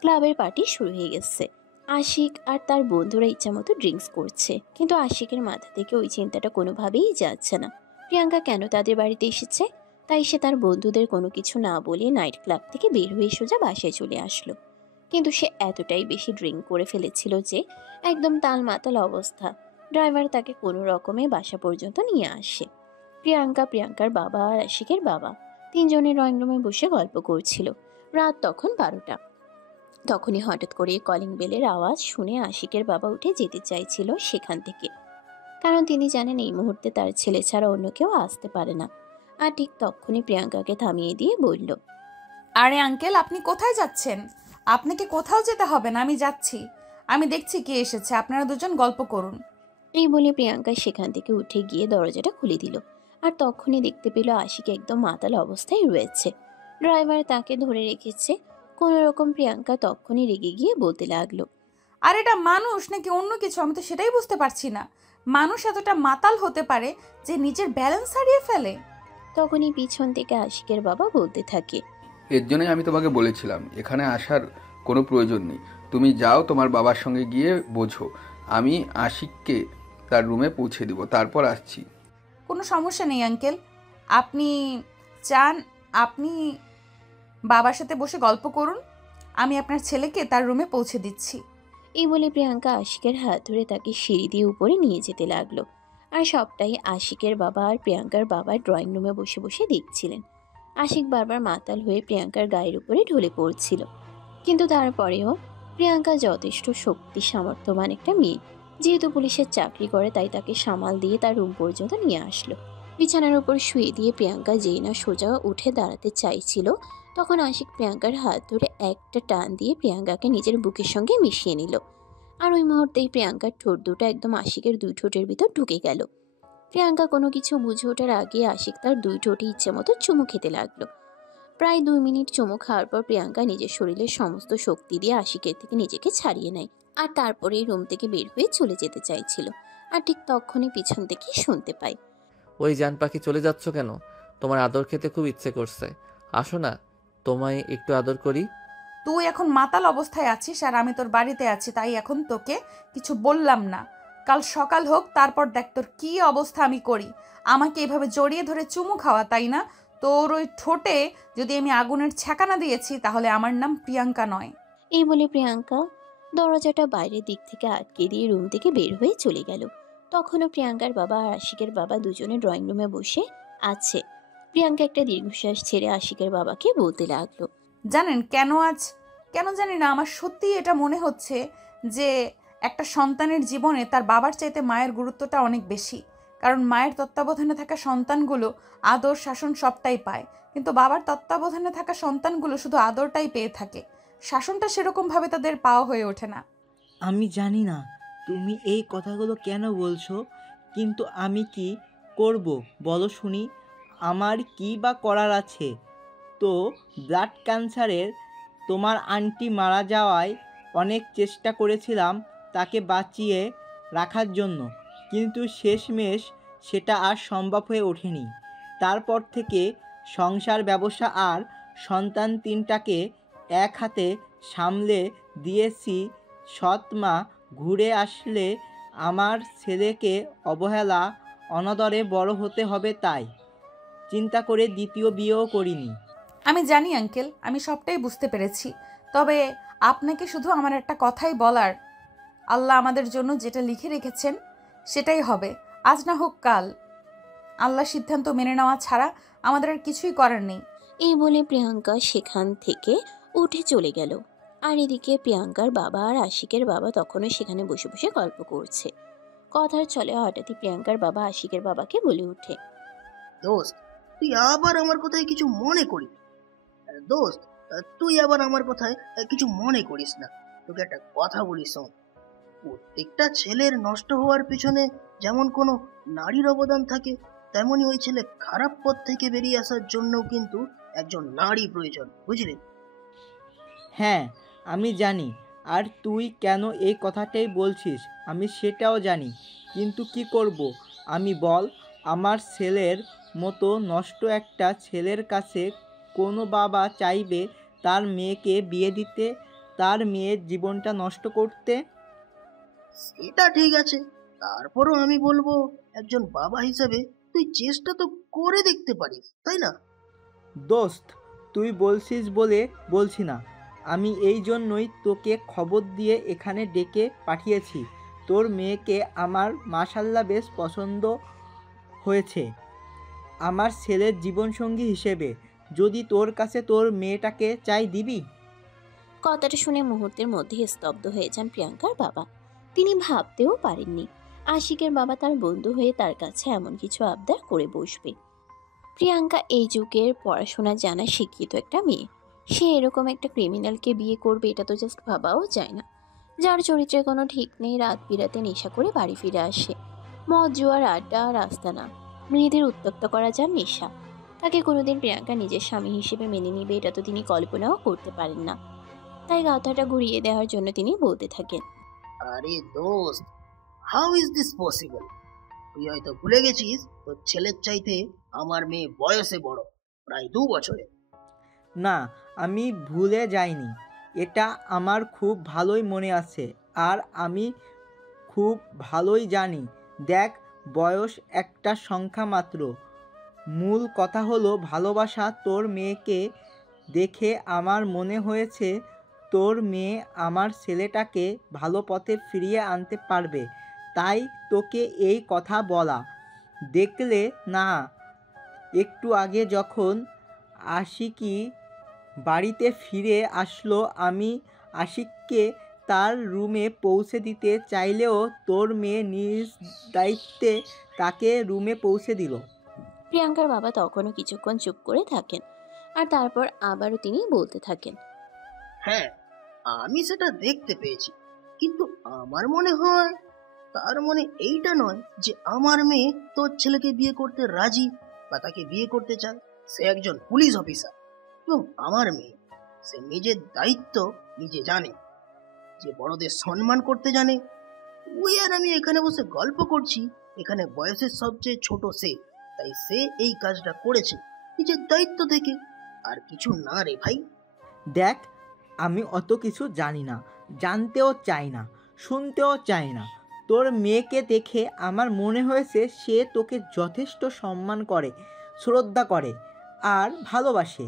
ক্লাবের পার্টি শুরু হয়ে গেছে। আশিক আর তার বন্ধুরা ইচ্ছামতো ড্রিঙ্কস করছে, কিন্তু আশিকের মাথা থেকে ওই চিন্তাটা কোনোভাবেই যাচ্ছে না। প্রিয়াঙ্কা কেন তাদের বাড়িতে এসেছে, তাই সে তার বন্ধুদের কোনো কিছু না বলে নাইট ক্লাব থেকে বের হয়ে সোজা বাসায় চলে আসলো। কিন্তু সে এতটাই বেশি ড্রিঙ্ক করে ফেলেছিল যে একদম তালমাতাল অবস্থা। ড্রাইভার তাকে কোনো রকমে বাসা পর্যন্ত নিয়ে আসে। প্রিয়াঙ্কার বাবা আর আশিকের বাবা তিনজনে ড্রয়িং রুমে বসে গল্প করছিল। রাত তখন 12টা। তখনই হঠাৎ করে কলিং বেলের আওয়াজ শুনে আশিকের বাবা উঠে যেতে চাইছিল সেখান থেকে, কারণ তিনি জানেন এই মুহূর্তে তার ছেলে ছাড়া অন্য কেউ আসতে পারে না। আর ঠিক তখনই প্রিয়াঙ্কাকে থামিয়ে দিয়ে বলল, আরে আঙ্কেল, আপনি কোথায় যাচ্ছেন? আপনাকে কোথাও যেতে হবে না, আমি যাচ্ছি। আমি দেখছি কে এসেছে, আপনারা দুজন গল্প করুন। এই বলে প্রিয়াঙ্কা সেখান থেকে উঠে গিয়ে দরজাটা খুলে দিল। আর তখনই দেখতে পেল আশিক একদম মাতাল অবস্থায় রয়েছে। ড্রাইভার তাকে ধরে রেখেছে। কোনো রকম প্রিয়াঙ্কা তখনই রেগে গিয়ে বলতে লাগলো, আর এটা মানুষ নাকি অন্য কিছু, আমি তো সেটাই বুঝতে পারছি না। মানুষ এতটা মাতাল হতে পারে যে নিজের ব্যালেন্স হারিয়ে ফেলে? তখনই পিছন থেকে আশিকের বাবা বলতে থাকে, এর জন্যই আমি তোমাকে বলেছিলাম এখানে আসার কোনো প্রয়োজন নেই। তুমি যাও তোমার বাবার সঙ্গে গিয়ে বোঝো। আমি আশিককে তার রুমে পৌঁছে দিব, তারপর আসছি। কোনো সমস্যা নেই আঙ্কেল, আপনি চান আপনি বাবার সাথে বসে গল্প করুন, আমি আপনার ছেলেকে তার রুমে পৌঁছে দিচ্ছি। এই বলে প্রিয়াঙ্কা আশিকের হাত ধরে তাকে সিঁড়ি দিয়ে উপরে নিয়ে যেতে লাগলো। আর সবটাই আশিকের বাবা আর প্রিয়াঙ্কার বাবা ড্রয়িং রুমে বসে বসে দেখছিলেন। আশিক বারবার মাতাল হয়ে প্রিয়াঙ্কার গায়ের উপরে ঢলে পড়ছিল, কিন্তু তারপরেও প্রিয়াঙ্কা যথেষ্ট শক্তি সামর্থ্যবান একটা মেয়ে। যেহেতু পুলিশের চাকরি করে, তাই তাকে সামাল দিয়ে তার রুম পর্যন্ত নিয়ে আসলো। বিছানার উপর শুয়ে দিয়ে প্রিয়াঙ্কা যেই না সোজা উঠে দাঁড়াতে চাইছিল, তখন আশিক প্রিয়াঙ্কার হাত ধরে একটা টান দিয়ে প্রিয়াঙ্কাকে নিজের বুকের সঙ্গে মিশিয়ে নিল। আর ওই মুহূর্তেই প্রিয়াঙ্কার ঠোঁট দুটো একদম আশিকের দুই ঠোঁটের ভিতর ঢুকে গেল। প্রিয়াঙ্কা কোনো কিছু বুঝে ওঠার আগে আশিক তার দুই ঠোঁটে ইচ্ছে মতো চুমু খেতে লাগলো। প্রায় 2 মিনিট চুমু খাওয়ার পর প্রিয়াঙ্কা নিজের শরীরের সমস্ত শক্তি দিয়ে আশিকের থেকে নিজেকে ছাড়িয়ে নেয়। আর তারপরে রুম থেকে বের হয়ে চলে যেতে চাইছিল। আর ঠিক তখনই পিছন থেকে শুনতে পায়, ওই জান পাখি, চলে যাচ্ছ কেন? তোমার আদর খেতে খুব ইচ্ছে করছে, আসো না, তোমায় একটু আদর করি। তুই এখন মাতাল অবস্থায় আছিস আর আমি তোর বাড়িতে আছি, তাই এখন তোকে কিছু বললাম না। কাল সকাল হোক, তারপর দেখ তোর কি অবস্থা আমি করি। আমাকে এভাবে জড়িয়ে ধরে চুমু খাওয়া, তাই না? তোর ওই ঠোঁটে যদি আমি আগুনের ছ্যাঁকানা দিয়েছি, তাহলে আমার নাম প্রিয়াঙ্কা নয়। এই বলে প্রিয়াঙ্কা দরজাটা বাইরের দিক থেকে আটকে দিয়ে রুম থেকে বের হয়ে চলে গেল। তখনও প্রিয়াঙ্কার বাবা আর আশিকের বাবা দুজনে ড্রয়িং রুমে বসে আছে। প্রিয়াঙ্কা একটা দীর্ঘশ্বাস ছেড়ে আশিকের বাবাকে বলতে লাগলো, জানেন কেন জানি না, আমার সত্যিই এটা মনে হচ্ছে যে একটা সন্তানের জীবনে তার বাবার চাইতে মায়ের গুরুত্বটা অনেক বেশি। কারণ মায়ের তত্ত্বাবধানে থাকা সন্তানগুলো আদর শাসন সবটাই পায়, কিন্তু বাবার তত্ত্বাবধানে থাকা সন্তানগুলো শুধু আদরটাই পেয়ে থাকে, শাসনটা সেরকমভাবে তাদের পাওয়া হয়ে ওঠে না। আমি জানি না তুমি এই কথাগুলো কেন বলছো, কিন্তু আমি কি করব বলো শুনি? আমার কি বা করার আছে? তো ব্লাড ক্যান্সারের তোমার আন্টি মারা যাওয়ায় অনেক চেষ্টা করেছিলাম তাকে বাঁচিয়ে রাখার জন্য, কিন্তু শেষমেশ সেটা আর সম্ভব হয়ে ওঠেনি। তারপর থেকে সংসার, ব্যবসা আর সন্তান তিনটাকে এক হাতে সামলে দিয়েছি। সৎ মা ঘুরে আসলে আমার ছেলেকে অবহেলা অনাদরে বড় হতে হবে, তাই চিন্তা করে দ্বিতীয় বিয়েও করিনি। আমি জানি আঙ্কেল, আমি সবটাই বুঝতে পেরেছি। তবে আপনাকে শুধু আমার একটা কথাই বলার, আল্লাহ আমাদের জন্য যেটা লিখে রেখেছেন সেটাই হবে, আজ না হোক কাল। আল্লাহ সিদ্ধান্ত মেনে নেওয়া ছাড়া আমাদের আর কিছুই করার নেই। এই বলে প্রিয়াঙ্কা সেখান থেকে উঠে চলে গেল। আর এদিকে প্রিয়াঙ্কার বাবা আর আশিকের বাবা তখনও সেখানে বসে বসে গল্প করছে। কথার চলে হঠাৎই প্রিয়াঙ্কার বাবা আশিকের বাবাকে বলে ওঠে, দোস্ত তুই আবার আমার কথায় কিছু মনে করিস দোস্ত তুই আবার আমার কথায় কিছু মনে করিস না। তোকে একটা কথা বলি শোন, প্রত্যেকটা ছেলের নষ্ট হওয়ার পিছনে যেমন কোনো নারীর অবদান থাকে, তেমনি ওই ছেলে খারাপ পথ থেকে বেরিয়ে আসার জন্যও কিন্তু একজন নারী প্রয়োজন, বুঝলি? হ্যাঁ, আমি জানি। আর তুই কেন এই কথাটাই বলছিস আমি সেটাও জানি, কিন্তু কি করব আমি বল? আমার ছেলের মতো নষ্ট একটা ছেলের কাছে কোনো বাবা চাইবে তার মেয়েকে বিয়ে দিতে, তার মেয়ের জীবনটা নষ্ট করতে? সেটা ঠিক আছে, তারপরও আমি বলবো একজন বাবা হিসেবে তুই চেষ্টা তো করে দেখতে পারিস, তাই না? দোস্ত তুই বলছিস বলে বলছি না, আমি এই জন্যই তোকে খবর দিয়ে এখানে ডেকে পাঠিয়েছি। তোর মেয়েকে আমার মাশাল্লাহ বেশ পছন্দ হয়েছে আমার ছেলের জীবনসঙ্গী হিসেবে। যদি তোর কাছে তোর মেয়েটাকে চাই দিবি? কথাটা শুনে মুহূর্তের মধ্যে স্তব্ধ হয়ে যান প্রিয়াঙ্কার বাবা। তিনি ভাবতেও পারেননি আশিকের বাবা তার বন্ধু হয়ে তার কাছে এমন কিছু আবদার করে বসবে। প্রিয়াঙ্কা এই যুগের পড়াশোনা জানা শিক্ষিত একটা মেয়ে, সে এরকম একটা ক্রিমিনালকে বিয়ে করবে এটা তো জাস্ট ভাবাও যায় না, যার চরিত্রের কোনো ঠিক নেই। রাত বিরাতে নেশা করে বাড়ি ফিরে আসে, মদ জুয়ার আড্ডা আর আস্তানা, মেয়েদের উত্ত্যক্ত করা যার নেশা। তাকে কোনোদিন প্রিয়াঙ্কা নিজের স্বামী হিসেবে মেনে নিবে এটা তো তিনি কল্পনাও করতে পারেন না। তাই কথাটা ঘুরিয়ে দেওয়ার জন্য তিনি বলতে থাকেন, আরে দোস্ত, হাউ ইজ দিস পসিবল? তুই হয়তো ভুলে গেছিস তোর ছেলের চাইতে আমার মেয়ে বয়সে বড়, প্রায় 2 বছরে। না, আমি ভুলে যাইনি, এটা আমার খুব ভালোই মনে আছে। আর আমি খুব ভালোই জানি, দেখ বয়স একটা সংখ্যা মাত্র, মূল কথা হলো ভালোবাসা। তোর মেয়েকে দেখে আমার মনে হয়েছে তোর মেয়ে আমার ছেলেটাকে ভালো পথে ফিরিয়ে আনতে পারবে, তাই তোকে এই কথা বলা। দেখলে না, একটু আগে যখন আশিকি বাড়িতে ফিরে আসলো, আমি আশিককে তার রুমে পৌঁছে দিতে চাইলেও তোর মেয়ে নিজ দায়িত্বে তাকে রুমে পৌঁছে দিল। প্রিয়াঙ্কার বাবা তখনও কিছুক্ষণ চুপ করে থাকেন, আর তারপর আবারও তিনি বলতে থাকেন, হ্যাঁ, আমি সেটা দেখতে পেয়েছি, কিন্তু আমার মনে হয় তার মানে এইটা নয় যে আমার মেয়ে তোর ছেলেকে বিয়ে করতে রাজি বা তাকে বিয়ে করতে চায়। সে একজন পুলিশ অফিসার এবং আমার মেয়ে, সে নিজের দায়িত্ব নিজে জানে, যে বড়দের সম্মান করতে জানে। ওই আর আমি এখানে বসে গল্প করছি, এখানে বয়সের সবচেয়ে ছোট সে, তাই সে এই কাজটা করেছে নিজের দায়িত্ব থেকে, আর কিছু না রে ভাই। দেখ, আমি অত কিছু জানি না, জানতেও চাই না, শুনতেও চাই না। তোর মেয়েকে দেখে আমার মনে হয়েছে সে তোকে যথেষ্ট সম্মান করে, শ্রদ্ধা করে আর ভালোবাসে।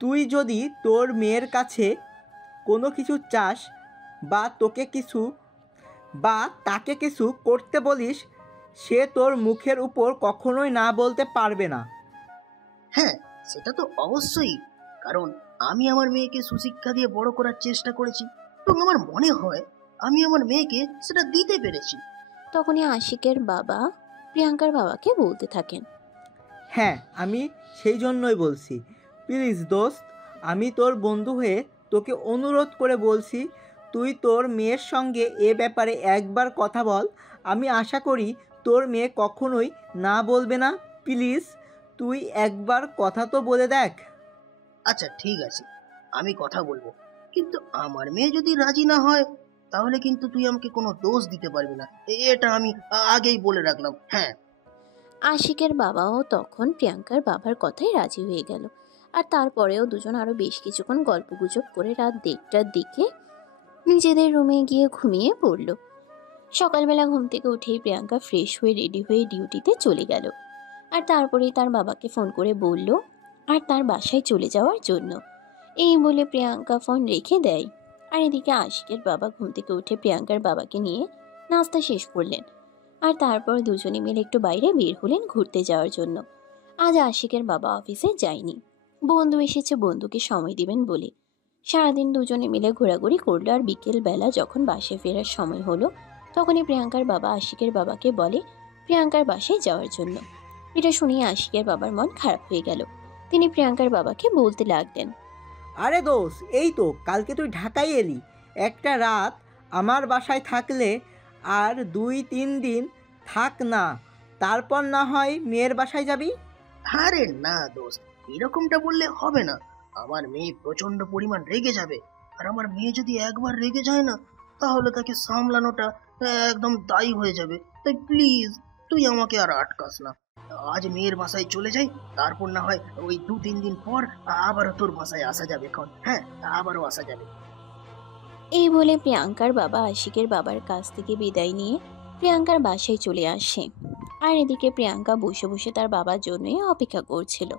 তুই যদি তোর মেয়ের কাছে কোনো কিছু চাস বা তাকে কিছু করতে বলিস, সে তোর মুখের উপর কখনোই না বলতে পারবে না। হ্যাঁ, সেটা তো অবশ্যই, কারণ আমি আমার মেয়েকে সুশিক্ষা দিয়ে বড় করার চেষ্টা করেছি এবং আমার মনে হয় আমি আমার মেয়েকে সেটা দিতে পেরেছি। তখনই আশিকের বাবা প্রিয়াঙ্কার বাবাকে বলতে থাকেন, হ্যাঁ, আমি সেই জন্যই বলছি, প্লিজ দোস্ত, আমি তোর বন্ধু হয়ে তোকে অনুরোধ করে বলছি, তুই তোর মেয়ের সঙ্গে এ ব্যাপারে একবার কথা বল। আমি আশা করি তোর মেয়ে কখনোই না বলবে না। প্লিজ তুই একবার কথা তো বলে দেখ। আচ্ছা ঠিক আছে, আমি কথা বলবো, কিন্তু আমার মেয়ে যদি রাজি না হয় তাহলে কিন্তু তুই আমাকে কোনো দোষ দিতে পারবি না, এটা আমি আগেই বলে রাখলাম। হ্যাঁ। আশিকের বাবাও তখন প্রিয়াঙ্কার বাবার কথায় রাজি হয়ে গেল। আর তারপরেও দুজন আরো বেশ কিছুক্ষণ গল্পগুজব করে রাত 1টার দিকে নিজেদের রুমে গিয়ে ঘুমিয়ে পড়ল। সকালবেলা ঘুম থেকে উঠেই প্রিয়াঙ্কা ফ্রেশ হয়ে রেডি হয়ে ডিউটিতে চলে গেল। আর তারপরেই তার বাবাকে ফোন করে বলল আর তার বাসায় চলে যাওয়ার জন্য। এই বলে প্রিয়াঙ্কা ফোন রেখে দেয়। আর এদিকে আশিকের বাবা ঘুম থেকে উঠে প্রিয়াঙ্কার বাবাকে নিয়ে নাস্তা শেষ করলেন। আর তারপর দুজনে মিলে একটু বাইরে বের হলেন ঘুরতে যাওয়ার জন্য। আজ আশিকের বাবা অফিসে যায়নি, বন্ধু এসেছে বন্ধুকে সময় দিবেন বলে। সারাদিন দুজনে মিলে ঘোরাঘুরি করলো। আর বিকেল বেলা যখন বাসায় ফেরার সময় হলো তখনই প্রিয়াঙ্কার বাবা আশিকের বাবাকে বলে প্রিয়াঙ্কার বাসায় যাওয়ার জন্য। এটা শুনে আশিকের বাবার মন খারাপ হয়ে গেল। তিনি প্রিয়াঙ্কার বাবাকে বলতে লাগলেন, আরে দোস্ত, এই তো কালকে তুই ঢাকায় এলি, একটা রাত আমার বাসায় থাকলে আর 2-3 দিন থাক না, তারপর না হয় মেয়ের বাসায় যাবি। আরে না দোস্ত, এরকমটা বললে হবে না। আমার মেয়ে প্রচন্ড পরিমাণ রেগে যাবে, আর আমার মেয়ে যদি একবার রেগে যায় না তাহলে তাকে সামলানোটা একদম দায়ী হয়ে যাবে। তাই প্লিজ তুই আমাকে আর আটকাস না। আজ মেয়ের বাসায় চলে যাই, তারপর না হয় ওই 2-3 দিন পর আবারও তোর বাসায় আসা যাবে। হ্যাঁ, আবারও আসা যাবে। এই বলে প্রিয়াঙ্কার বাবা আশিকের বাবার কাছ থেকে বিদায় নিয়ে প্রিয়াঙ্কার বাসায় চলে আসে। আর এদিকে প্রিয়াঙ্কা বসে বসে তার বাবার জন্যই অপেক্ষা করছিল।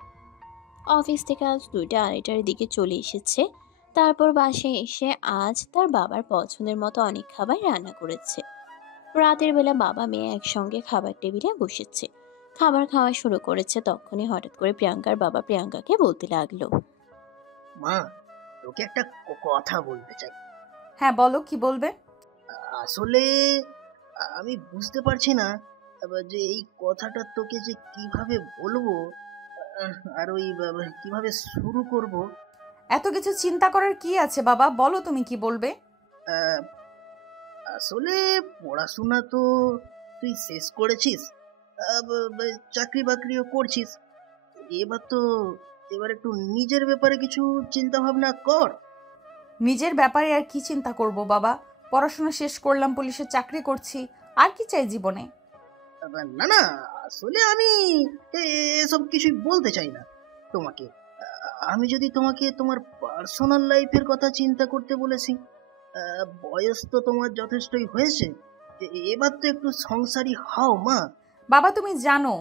অফিস থেকে আজ 2টা-2:30টার দিকে চলে এসেছে। তারপর বাসায় এসে আজ তার বাবার পছন্দের মতো অনেক খাবার রান্না করেছে। রাতের বেলা বাবা মেয়ে একসঙ্গে খাবার টেবিলে বসেছে, খাবার খাওয়া শুরু করেছে। তখনই হঠাৎ করে প্রিয়াঙ্কার বাবা প্রিয়াঙ্কাকে বলতে লাগলো, মা, তোকে একটা কথা বলতে চাই। হ্যাঁ বলো, কি বলবে? আসলে আমি বুঝতে পারছি না যে এই কথাটা তোকে যে কিভাবে বলবো, আর ওই কিভাবে শুরু করব। এত কিছু চিন্তা করার কি আছে বাবা, বলো তুমি কি বলবে। আহ, আসলে পড়াশোনা তো তুই শেষ করেছিস, চাকরি বাকরিও করছিস, এবার একটু নিজের ব্যাপারে কিছু চিন্তা ভাবনা কর। নিজের ব্যাপারে আর কি চিন্তা করব বাবা, পড়াশোনা শেষ করলাম, পুলিশের চাকরি করছি, আর কি চাই জীবনে? না না, আসলে আমি এসব কিছুই বলতে চাই না তোমাকে। আমি যদি তোমাকে তোমার পার্সোনাল লাইফের কথা চিন্তা করতে বলেছি, বয়স তো তোমার যথেষ্টই হয়েছে, এবার তো একটু সংসারী হও মা। বাবা তুমি জানো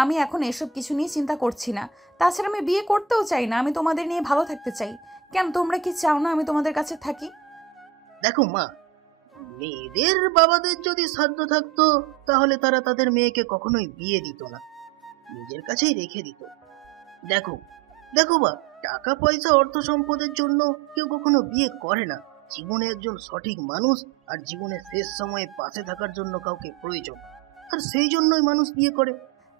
আমি এখন এসব কিছু নিয়ে চিন্তা করছি না। তাছাড়া আমি বিয়ে করতেও চাই না, আমি তোমাদের নিয়ে ভালো থাকতে চাই। কেন, তোমরা কি চাও না আমি তোমাদের কাছে থাকি? দেখো মা, মেয়েদের বাবাদের যদি সাধ্য থাকতো তাহলে তারা তাদের মেয়েকে কখনোই বিয়ে দিত না, নিজের কাছেই রেখে দিত। দেখো দেখো বা, টাকা পয়সা অর্থ সম্পদের জন্য কেউ কখনো বিয়ে করে না। জীবনে একজন সঠিক মানুষ আর জীবনের শেষ সময়ে পাশে থাকার জন্য কাউকে প্রয়োজন, আর সেই জন্যই মানুষ বিয়ে করে।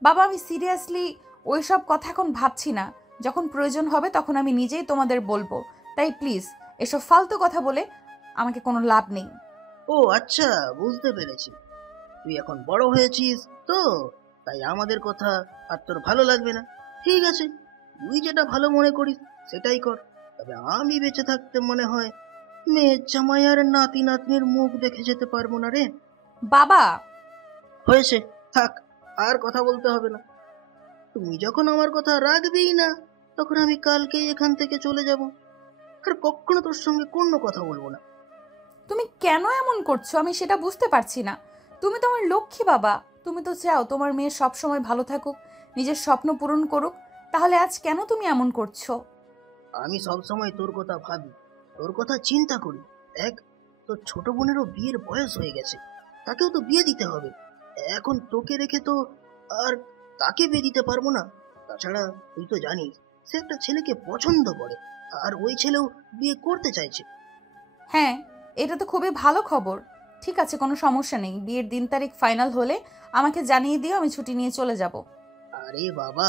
বাবা আমি সিরিয়াসলি ওইসব কথা এখন ভাবছি না, যখন প্রয়োজন হবে তখন আমি নিজেই তোমাদের বলবো। তাই প্লিজ এসব ফালতু কথা বলে আমাকে কোনো লাভ নেই। ও আচ্ছা, বুঝতে পেরেছি, তুই এখন বড় হয়েছিস তো, তাই আমাদের কথা আর তোর ভালো লাগবে না। ঠিক আছে, তুই যেটা ভালো মনে করিস সেটাই কর। তবে আমি বেঁচে থাকতে মনে হয় মেয়ের জামাই আর নাতি নাতনির মুখ দেখে যেতে পারবো না রে। বাবা হয়েছে, থাক, আর কথা বলতে হবে না। তুমি যখন আমার কথা রাখবেই না তখন আমি কালকেই এখান থেকে চলে যাব, আর কখনো তোর সঙ্গে কোনো কথা বলবো না। তুমি কেন এমন করছো আমি সেটা বুঝতে পারছি না। তুমি তোমার লক্ষ্মী বাবা, তুমি তো চাও তোমার মেয়ে সব সময় ভালো থাকুক, নিজের স্বপ্ন পূরণ করুক, তাহলে আজ কেন তুমি এমন করছো? আমি সব সময় তোর কথা ভাবি, তোর কথা চিন্তা করি। দেখ, তোর ছোট বোনেরও বিয়ের বয়স হয়ে গেছে, তাকেও তো বিয়ে দিতে হবে। এখন তোকে রেখে তো আর তাকে বিয়ে দিতে পারবো না। তাছাড়া তুই তো জানিস সে একটা ছেলেকে পছন্দ করে, আর ওই ছেলেও বিয়ে করতে চাইছে। হ্যাঁ, এটা তো খুবই ভালো খবর। ঠিক আছে, কোনো সমস্যা নেই, বিয়ের দিন তারিখ ফাইনাল হলে আমাকে জানিয়ে দিও, আমি ছুটি নিয়ে চলে যাব। আরে বাবা,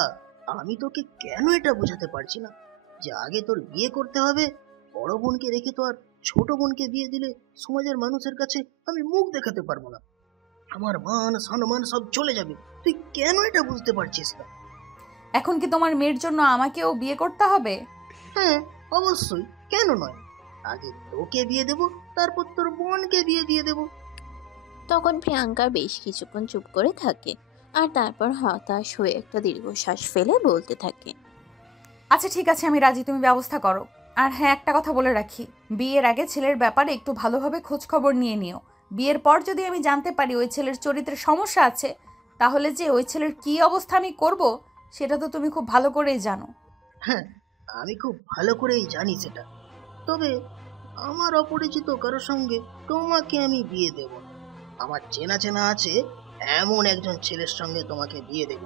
আমি তোকে কেন এটা বোঝাতে পারছি না যে আগে তোর বিয়ে করতে হবে। বড় বোনকে রেখে তো আর ছোট বোনকে বিয়ে দিলে সমাজের মানুষের কাছে আমি মুখ দেখাতে পারবো না, আমার মান সম্মান সব চলে যাবে। তুই কেন এটা বুঝতে পারছিস না? এখন কি তোমার মেয়ের জন্য আমাকেও বিয়ে করতে হবে? হ্যাঁ, অবশ্যই, কেন নয়? আগে তোকে বিয়ে দেব, তারপর তোর বোনকে বিয়ে দিয়ে দেব। তখন প্রিয়াঙ্কা বেশ কিছুক্ষণ চুপ করে থাকে, আর তারপর হতাশ হয়ে একটা দীর্ঘশ্বাস ফেলে বলতে থাকে, আচ্ছা ঠিক আছে, আমি রাজি, তুমি ব্যবস্থা করো। আর হ্যাঁ, একটা কথা বলে রাখি, বিয়ের আগে ছেলের ব্যাপারে একটু ভালোভাবে খোঁজ খবর নিয়ে নিও। বিয়ের পর যদি আমি জানতে পারি ওই ছেলের চরিত্রের সমস্যা আছে, তাহলে যে ওই ছেলের কী অবস্থা আমি করব সেটা তো তুমি খুব ভালো করেই জানো। হ্যাঁ, আমি খুব ভালো করেই জানি সেটা। তবে আমার অপরিচিত কারোর সঙ্গে তোমাকে আমি বিয়ে দেব না। আমার চেনা চেনা আছে এমন একজন ছেলের সঙ্গে তোমাকে বিয়ে দেব,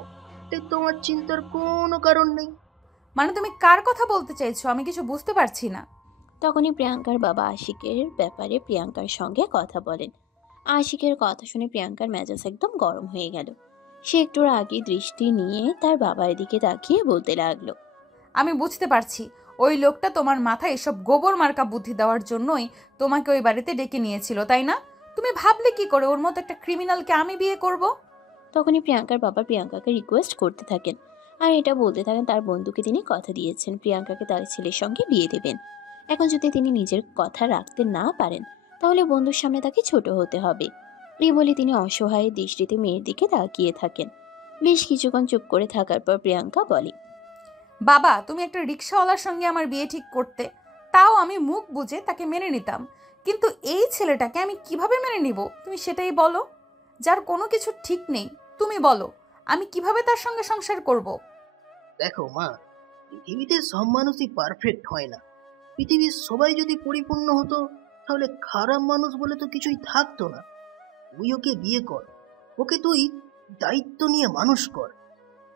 তাই তোমার চিন্তার কোনো কারণ নেই। মানে তুমি কার কথা বলতে চাইছো? আমি কিছু বুঝতে পারছি না। তখনই প্রিয়াঙ্কার বাবা আশিকের ব্যাপারে প্রিয়াঙ্কার সঙ্গে কথা বলেন। আশিকের কথা শুনে প্রিয়াঙ্কার মেজাজ একদম গরম হয়ে গেল। সে একটু রাগী দৃষ্টি নিয়ে তার বাবার দিকে তাকিয়ে বলতে লাগলো, আমি বুঝতে পারছি ওই লোকটা তোমার মাথায় এসব গোবর মার্কা বুদ্ধি দেওয়ার জন্যই তোমাকে ওই বাড়িতে ডেকে নিয়েছিল, তাই না? তুমি ভাবলে কি করে ওর মতো একটা ক্রিমিনালকে আমি বিয়ে করব? তখনই প্রিয়াঙ্কার বাবা প্রিয়াঙ্কাকে রিকোয়েস্ট করতে থাকেন, আর এটা বলতে থাকেন তার বন্ধুকে তিনি কথা দিয়েছেন প্রিয়াঙ্কাকে তার ছেলের সঙ্গে বিয়ে দেবেন। এখন যদি তিনি নিজের কথা রাখতে না পারেন, তাহলে বন্ধুর সামনে তাকে ছোট হতে হবে। এই বলে তিনি অসহায় দৃষ্টিতে মেয়ের দিকে তাকিয়ে থাকেন। বেশ কিছুক্ষণ চুপ করে থাকার পর প্রিয়াঙ্কা বলে, বাবা, তুমি একটা রিক্সাওয়ালার সঙ্গে আমার বিয়ে ঠিক করতে, তাও আমি মুখ বুজে তাকে মেনে নিতাম। কিন্তু এই ছেলেটাকে আমি কিভাবে মেনে নিব তুমি সেটাই বলো। যার কোনো কিছু ঠিক নেই, তুমি বলো আমি কিভাবে তার সঙ্গে সংসার করব? দেখো মা, পৃথিবীতে সব মানুষই পারফেক্ট হয় না। পৃথিবীর সবাই যদি পরিপূর্ণ হতো, তাহলে খারাপ মানুষ বলে তো কিছুই থাকতো না। তুই ওকে বিয়ে কর, ওকে তুই দায়িত্ব নিয়ে মানুষ কর।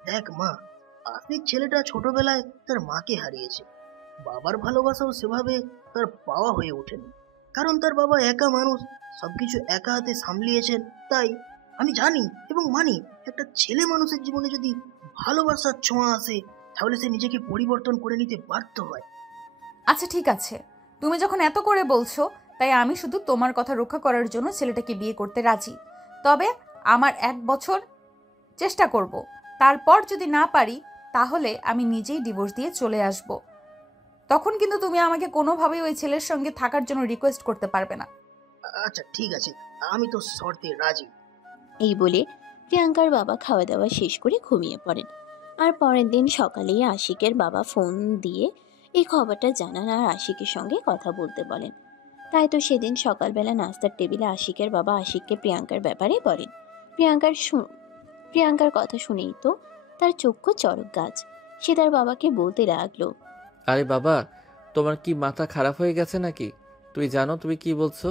দেখ মা, আশিক ছেলেটা ছোটবেলায় তার মাকে হারিয়েছে। বাবার ভালোবাসাও সেভাবে তার পাওয়া হয়ে ওঠেনি, কারণ তার বাবা একা মানুষ, সবকিছু একা হাতে সামলিয়েছেন। তাই আমি জানি এবং মানি, একটা ছেলে মানুষের জীবনে যদি ভালোবাসার ছোঁয়া আসে, তাহলে সে নিজেকে পরিবর্তন করে নিতে বাধ্য হয়। আচ্ছা ঠিক আছে, তুমি যখন এত করে বলছো, তাই আমি শুধু তোমার কথা রক্ষা করার জন্য ছেলেটাকে বিয়ে করতে রাজি। তবে আমার 1 বছর চেষ্টা করব, তারপর যদি না পারি তাহলে আমি নিজেই ডিভোর্স দিয়ে চলে আসব। তখন কিন্তু তুমি আমাকে কোনোভাবেই ওই ছেলের সঙ্গে থাকার জন্য রিকোয়েস্ট করতে পারবে না। আচ্ছা ঠিক আছে, আমি তো শর্তে রাজি। এই বলে প্রিয়াঙ্কার বাবা খাওয়া দাওয়া শেষ করে ঘুমিয়ে পড়েন। আর পরের দিন সকালেই আশিকের বাবা ফোন দিয়ে এই খবরটা জানান আর আশিকের সঙ্গে কথা বলতে বলেন। তাই তো সেদিন সকালবেলা নাস্তার টেবিলে আশিকের বাবা আশিককে প্রিয়াঙ্কার ব্যাপারে বলেন। প্রিয়াঙ্কার কথা শুনেই তো তার চক্ষু চড়ক গাছ। সে তার বাবাকে বলতে লাগলো, আরে বাবা, তোমার কি মাথা খারাপ হয়ে গেছে নাকি? তুই জানো তুমি কি বলছো?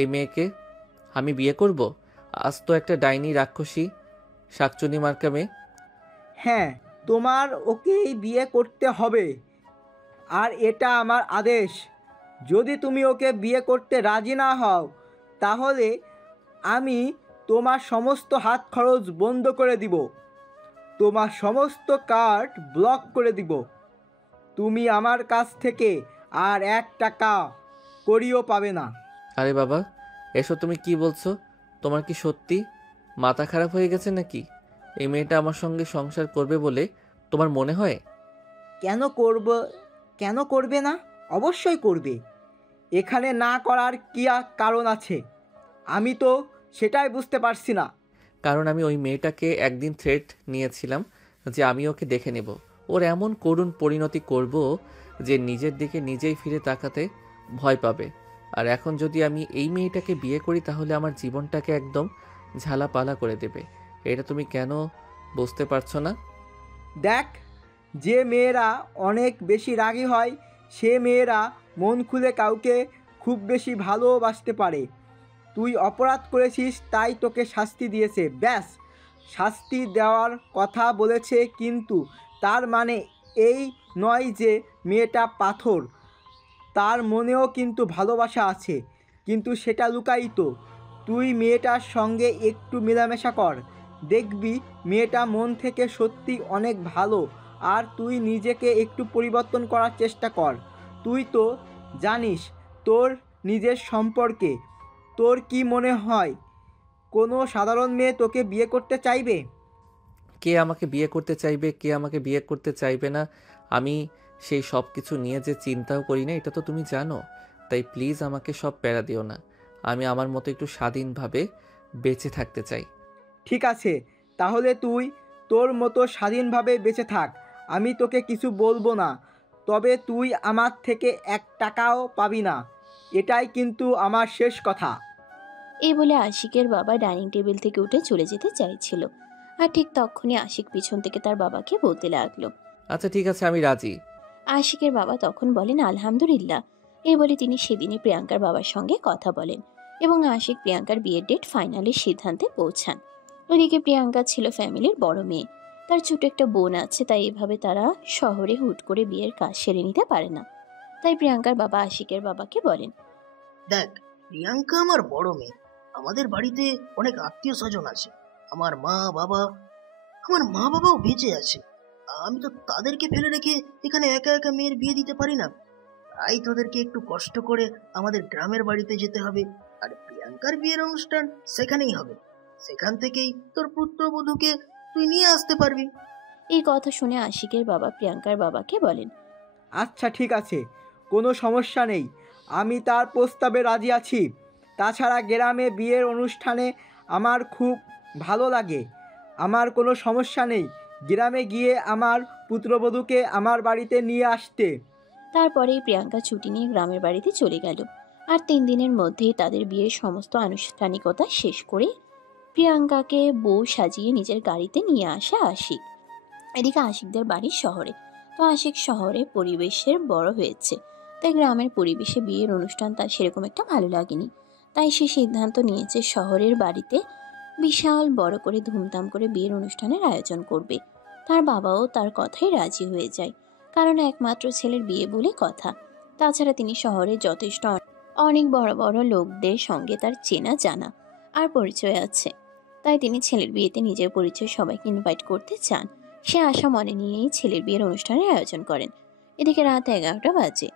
এই মেয়েকে আমি বিয়ে করব? আজ তো একটা ডাইনি রাক্ষসী শাকচুনি মার্কা মেয়ে। হ্যাঁ, তোমার ওকেই বিয়ে করতে হবে, আর এটা আমার আদেশ। যদি তুমি ওকে বিয়ে করতে রাজি না হও, তাহলে আমি তোমার সমস্ত হাত খরচ বন্ধ করে দিব, তোমার সমস্ত কার্ড ব্লক করে দিব। তুমি আমার কাছ থেকে আর 1 টাকা করিও পাবে না। আরে বাবা, এসব তুমি কি বলছো? তোমার কি সত্যি মাথা খারাপ হয়ে গেছে নাকি? এই মেয়েটা আমার সঙ্গে সংসার করবে বলে তোমার মনে হয়? কেন করবে না? অবশ্যই করবে। এখানে না করার কি কারণ আছে? আমি তো সেটাই বুঝতে পারছি না। কারণ আমি ওই মেয়েটাকে একদিন থ্রেট নিয়েছিলাম যে আমি ওকে দেখে নেব, ওর এমন করুণ পরিণতি করব যে নিজের দিকে নিজেই ফিরে তাকাতে ভয় পাবে। আর এখন যদি আমি এই মেয়েটাকে বিয়ে করি তাহলে আমার জীবনটাকে একদম ঝালাপালা করে দেবে। এটা তুমি কেন বুঝতে পারছো না? দেখ, যে মেয়েরা অনেক বেশি রাগী হয়, সে মেয়েরা মন খুলে কাউকে খুব বেশি ভালোবাসতে পারে। তুই অপরাধ করেছিস, তাই তোকে শাস্তি দিয়েছে, ব্যাস। শাস্তি দেওয়ার কথা বলেছে, কিন্তু তার মানে এই নয় যে মেয়েটা পাথর। তার মনেও কিন্তু ভালোবাসা আছে, কিন্তু সেটা লুকায়িত। তুই মেয়েটার সঙ্গে একটু মেলামেশা কর, দেখবি মেয়েটা মন থেকে সত্যি অনেক ভালো। আর তুই নিজেকে একটু পরিবর্তন করার চেষ্টা কর। তুই তো জানিস তোর নিজের সম্পর্কে। তোর কি মনে হয় কোনো সাধারণ মেয়ে তোকে বিয়ে করতে চাইবে? কে আমাকে বিয়ে করতে চাইবে, কে আমাকে বিয়ে করতে চাইবে না, আমি সেই সব কিছু নিয়ে যে চিন্তাও করি না, এটা তো তুমি জানো। তাই প্লিজ আমাকে সব প্যারা দিও না। আমি আমার মতো একটু স্বাধীনভাবে বেঁচে থাকতে চাই। ঠিক আছে, তাহলে তুই তোর মতো স্বাধীনভাবে বেঁচে থাক, আমি তোকে কিছু বলবো না। তবে তুই আমার থেকে 1 টাকাও পাবি না, এটাই কিন্তু আমার শেষ কথা। এই বলে আশিকের বাবা ডাইনিং টেবিল থেকে উঠে চলে যেতে চাইছিল, আর ঠিক তখনই আশিক পিছন থেকে তার বাবাকে বলতে লাগলো। আচ্ছা ঠিক আছে, আমি রাজি। আশিকের বাবা তখন বলেন আলহামদুলিল্লাহ। এই বলে তিনি সেদিনই প্রিয়াঙ্কার বাবার সঙ্গে কথা বলেন এবং আশিক প্রিয়াঙ্কার বিয়ের ডেট ফাইনালের সিদ্ধান্তে পৌঁছান। ওদিকে প্রিয়াঙ্কা ছিল ফ্যামিলির বড় মেয়ে, তার ছোট একটা বোন আছে, তাই এভাবে তারা শহরে হুট করে বিয়ের কাজ সেরে নিতে পারে না। তাই প্রিয়াঙ্কার বাবা আশিকের বাবাকে বলেন, দেখ, প্রিয়াঙ্কা আমার বড় মেয়ে। আমাদের বাড়িতে অনেক আত্মীয় স্বজন আছে। আমার মা বাবাও বেঁচে আছে। আমি তো তাদেরকে ফেলে রেখে এখানে একা একা মেয়ের বিয়ে দিতে পারি না। তাই তোদেরকে একটু কষ্ট করে আমাদের গ্রামের বাড়িতে যেতে হবে, আর প্রিয়াঙ্কার বিয়ের অনুষ্ঠান সেখানেই হবে। সেখান থেকেই তোর পুত্রবধূকে তুই নিয়ে আসতে পারবি। এই কথা শুনে আশিকের বাবা প্রিয়াঙ্কার বাবাকে বলেন, আচ্ছা ঠিক আছে, কোনো সমস্যা নেই, আমি তার প্রস্তাবে রাজি আছি। তাছাড়া গ্রামে বিয়ের অনুষ্ঠানে আমার খুব ভালো লাগে। আমার কোনো সমস্যা নেই গ্রামে গিয়ে আমার পুত্রবধূকে আমার বাড়িতে নিয়ে আসতে। তারপরেই প্রিয়াঙ্কা ছুটি নিয়ে গ্রামের বাড়িতে চলে গেল। আর 3 দিনের মধ্যেই তাদের বিয়ের সমস্ত আনুষ্ঠানিকতা শেষ করে প্রিয়াঙ্কাকে বউ সাজিয়ে নিজের গাড়িতে নিয়ে আসে আশিক। এদিকে আশিকদের বাড়ি শহরে, তো আশিক শহরে পরিবেশের বড় হয়েছে, তাই গ্রামের পরিবেশে বিয়ের অনুষ্ঠান তার সেরকম একটা ভালো লাগেনি। তাই সে সিদ্ধান্ত নিয়েছে শহরের বাড়িতে বিশাল বড় করে ধুমধাম করে বিয়ের অনুষ্ঠানের আয়োজন করবে। তার বাবাও তার কথাই রাজি হয়ে যায়, কারণ একমাত্র ছেলের বিয়ে বলে কথা। তাছাড়া তিনি শহরে যথেষ্ট অনেক বড় বড় লোকদের সঙ্গে তার চেনা জানা আর পরিচয় আছে। তাই তিনি ছেলের বিয়েতে নিজের পরিচয় সবাইকে ইনভাইট করতে চান। সে আশা মনে নিয়েই ছেলের বিয়ের অনুষ্ঠানের আয়োজন করেন। এদিকে রাত 11টা বাজে।